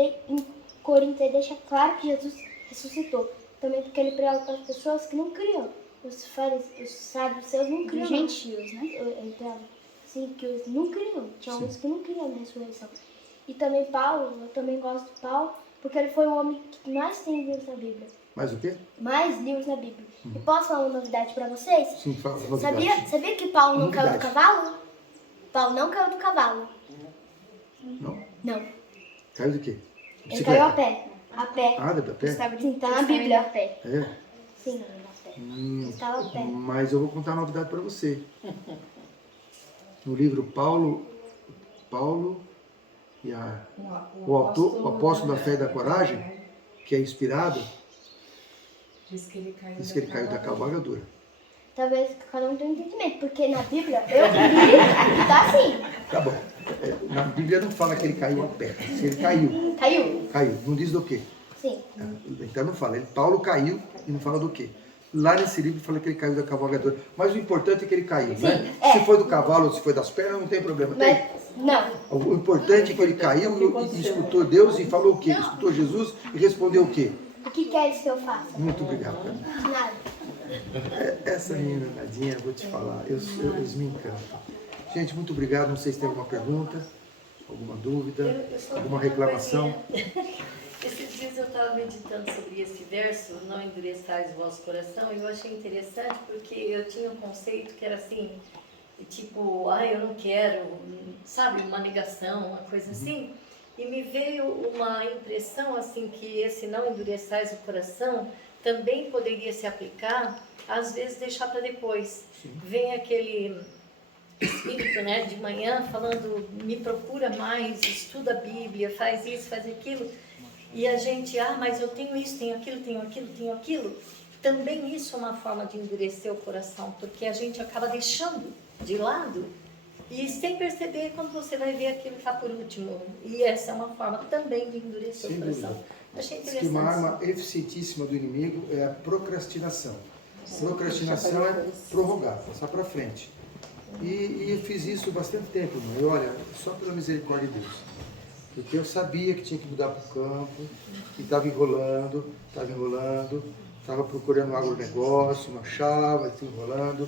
Coríntios ele deixa claro que Jesus ressuscitou. Também porque ele prega para as pessoas que não criam. Os saduceus não criam. Os gentios, né? Ele prega assim, que os não criam. Tinha uns que não criam na ressurreição. E também Paulo, eu também gosto de Paulo, porque ele foi o homem que mais tem livros na Bíblia. Mais o quê? Mais livros na Bíblia. E posso falar uma novidade para vocês? Sim, fala novidade. Sabia que Paulo não caiu do Novidade. cavalo? Paulo não caiu do cavalo. Não? Não. Caiu do quê? Ele caiu a pé. A pé. Ah, da pé? Sim, tá na Bíblia. A pé. É. Sim, a pé. Estava a pé. Mas eu vou contar uma novidade para você. No livro Paulo e o apóstolo da fé e da coragem, que é inspirado, Diz que ele caiu da cavalgadura. Talvez cada um tenha entendimento, porque na Bíblia eu li que tá assim. Tá bom. Na Bíblia não fala que ele caiu a pé. Se ele caiu. Caiu. Não diz do quê? Sim. Então não fala. Paulo caiu e não fala do quê. Lá nesse livro fala que ele caiu da cavalgadura. Mas o importante é que ele caiu, né? Se foi do cavalo ou se foi das pernas, não tem problema. Tem? Não. O importante é que ele caiu e escutou Deus e falou o quê? Escutou Jesus e respondeu o quê? O que queres que eu faça? Muito obrigado. Nada. Essa menina Nadinha, vou te falar, eles me encantam. Gente, muito obrigado. Não sei se tem alguma pergunta, alguma dúvida, alguma reclamação. Esses dias eu estava meditando sobre esse verso, não endureçais o vosso coração, e eu achei interessante porque eu tinha um conceito que era assim, tipo, eu não quero, sabe, uma negação, uma coisa assim. E me veio uma impressão assim que esse não endureçais o coração também poderia se aplicar, às vezes deixar para depois. Sim. Vem aquele espírito, né, de manhã falando, me procura mais, estuda a Bíblia, faz isso, faz aquilo. E a gente, mas eu tenho isso, tenho aquilo. Também isso é uma forma de endurecer o coração, porque a gente acaba deixando de lado e sem perceber quando você vai ver aquilo que está por último. E essa é uma forma também de endurecer o coração. Achei interessante. Diz que uma arma eficientíssima do inimigo é a procrastinação. Procrastinação é prorrogar, passar para frente. E eu fiz isso bastante tempo, irmão. Olha, só pela misericórdia de Deus. Porque eu sabia que tinha que mudar para o campo, que estava enrolando, estava procurando um agronegócio, não achava, estava enrolando.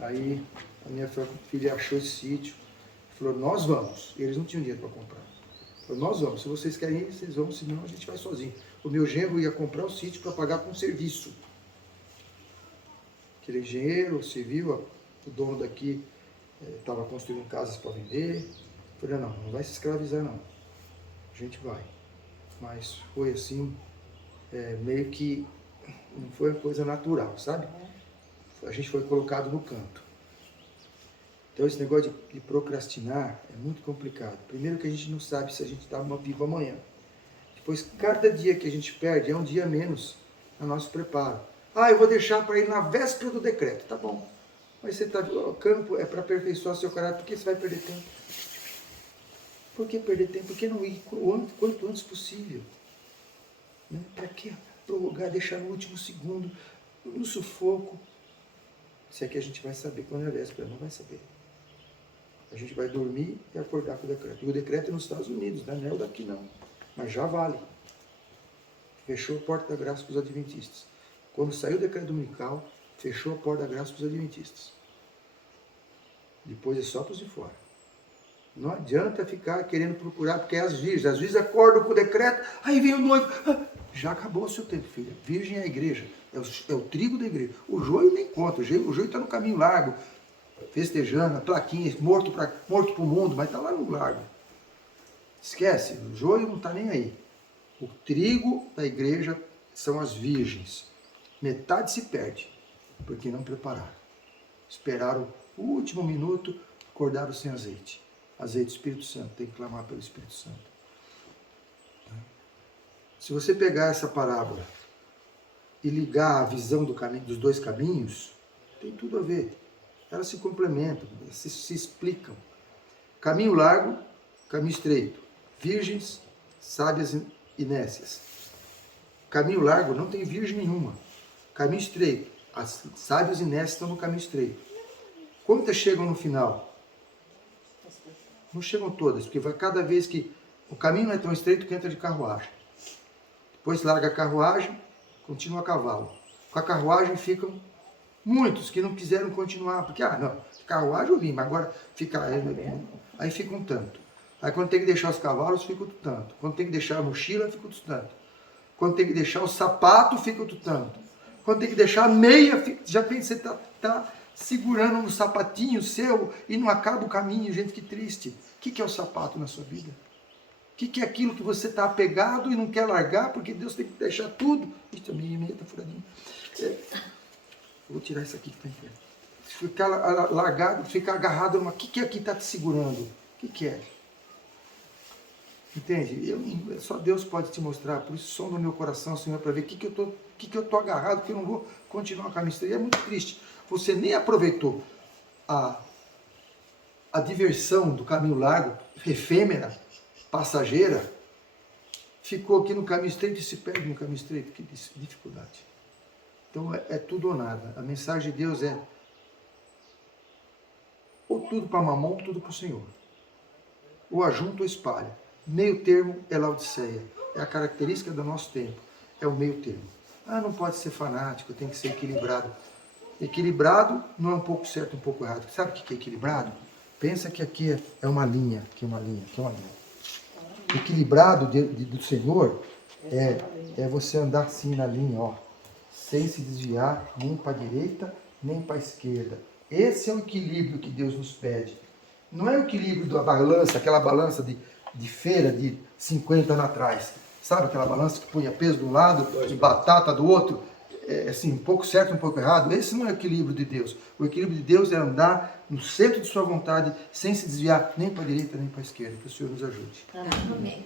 Aí a minha filha achou esse sítio, falou, nós vamos. E eles não tinham dinheiro para comprar. Falou, nós vamos, se vocês querem ir, vocês vão, senão a gente vai sozinho. O meu genro ia comprar o sítio para pagar com serviço. Aquele engenheiro civil, o dono daqui estava construindo casas para vender. Falei, não vai se escravizar não, a gente vai. Mas foi assim, meio que não foi uma coisa natural, sabe? A gente foi colocado no canto. Então esse negócio de procrastinar é muito complicado. Primeiro que a gente não sabe se a gente está vivo amanhã. Depois, cada dia que a gente perde é um dia menos no nosso preparo. Eu vou deixar para ir na véspera do decreto, tá bom. Mas você tá, o campo é para aperfeiçoar seu caráter, por que você vai perder tempo? Por que perder tempo? Por que não ir quanto antes possível? Né? Para que prorrogar, deixar no último segundo, no sufoco? Se é que a gente vai saber quando é véspera, não vai saber. A gente vai dormir e acordar com o decreto. E o decreto é nos Estados Unidos, né? Não é o daqui não. Mas já vale. Fechou a porta da graça para os adventistas. Quando saiu o decreto dominical, fechou a porta da graça para os adventistas. Depois é só para os de fora. Não adianta ficar querendo procurar, porque as virgens acordam com o decreto, aí vem o noivo. Já acabou o seu tempo, filha. Virgem é a igreja, é o trigo da igreja. O joio nem conta, o joio está no caminho largo, festejando, a plaquinha, morto para o mundo, mas está lá no largo. Esquece, o joio não está nem aí. O trigo da igreja são as virgens. Metade se perde, porque não prepararam. Esperaram o último minuto, acordaram sem azeite. Azeite do Espírito Santo, tem que clamar pelo Espírito Santo. Se você pegar essa parábola e ligar a visão dos dois caminhos, tem tudo a ver. Elas se complementam, se explicam. Caminho largo, caminho estreito. Virgens, sábias e nécias. Caminho largo não tem virgem nenhuma. Caminho estreito. As sábios e nécios estão no caminho estreito. Quantas chegam no final? Não chegam todas, porque vai cada vez que... O caminho não é tão estreito que entra de carruagem. Depois larga a carruagem, continua a cavalo. Com a carruagem ficam muitos que não quiseram continuar, porque, não, carruagem eu vim, mas agora fica... Aí fica um tanto. Aí quando tem que deixar os cavalos, fica outro tanto. Quando tem que deixar a mochila, fica outro tanto. Quando tem que deixar o sapato, fica outro tanto. Quando tem que deixar a meia, já pensa, você está segurando no sapatinho seu e não acaba o caminho, gente, que triste. O que é o sapato na sua vida? O que é aquilo que você está apegado e não quer largar, porque Deus tem que deixar tudo? Isso, a minha está furadinha. Vou tirar isso aqui que está em pé. Ficar largado, ficar agarrado numa... O que aqui está te segurando? O que é? Entende? Só Deus pode te mostrar, por isso som do meu coração, Senhor, para ver o que eu estou agarrado, que eu não vou continuar o caminho estreito. É muito triste. Você nem aproveitou a diversão do caminho largo, efêmera, passageira, ficou aqui no caminho estreito e se perde no caminho estreito. Que dificuldade. Então é tudo ou nada. A mensagem de Deus é ou tudo para mamão, ou tudo para o Senhor. Ou ajunta ou espalha. Meio termo é Laodiceia. É a característica do nosso tempo. É o meio termo. Não pode ser fanático, tem que ser equilibrado. Equilibrado não é um pouco certo, um pouco errado. Sabe o que é equilibrado? Pensa que aqui é uma linha, aqui é uma linha, aqui é uma linha. Equilibrado do Senhor é você andar assim na linha, ó, sem se desviar nem para a direita, nem para a esquerda. Esse é o equilíbrio que Deus nos pede. Não é o equilíbrio da balança, aquela balança de feira de 50 anos atrás. Sabe aquela balança que punha peso de um lado e batata do outro? Assim, um pouco certo, um pouco errado. Esse não é o equilíbrio de Deus. O equilíbrio de Deus é andar no centro de sua vontade, sem se desviar nem para a direita, nem para a esquerda. Que o Senhor nos ajude. Amém.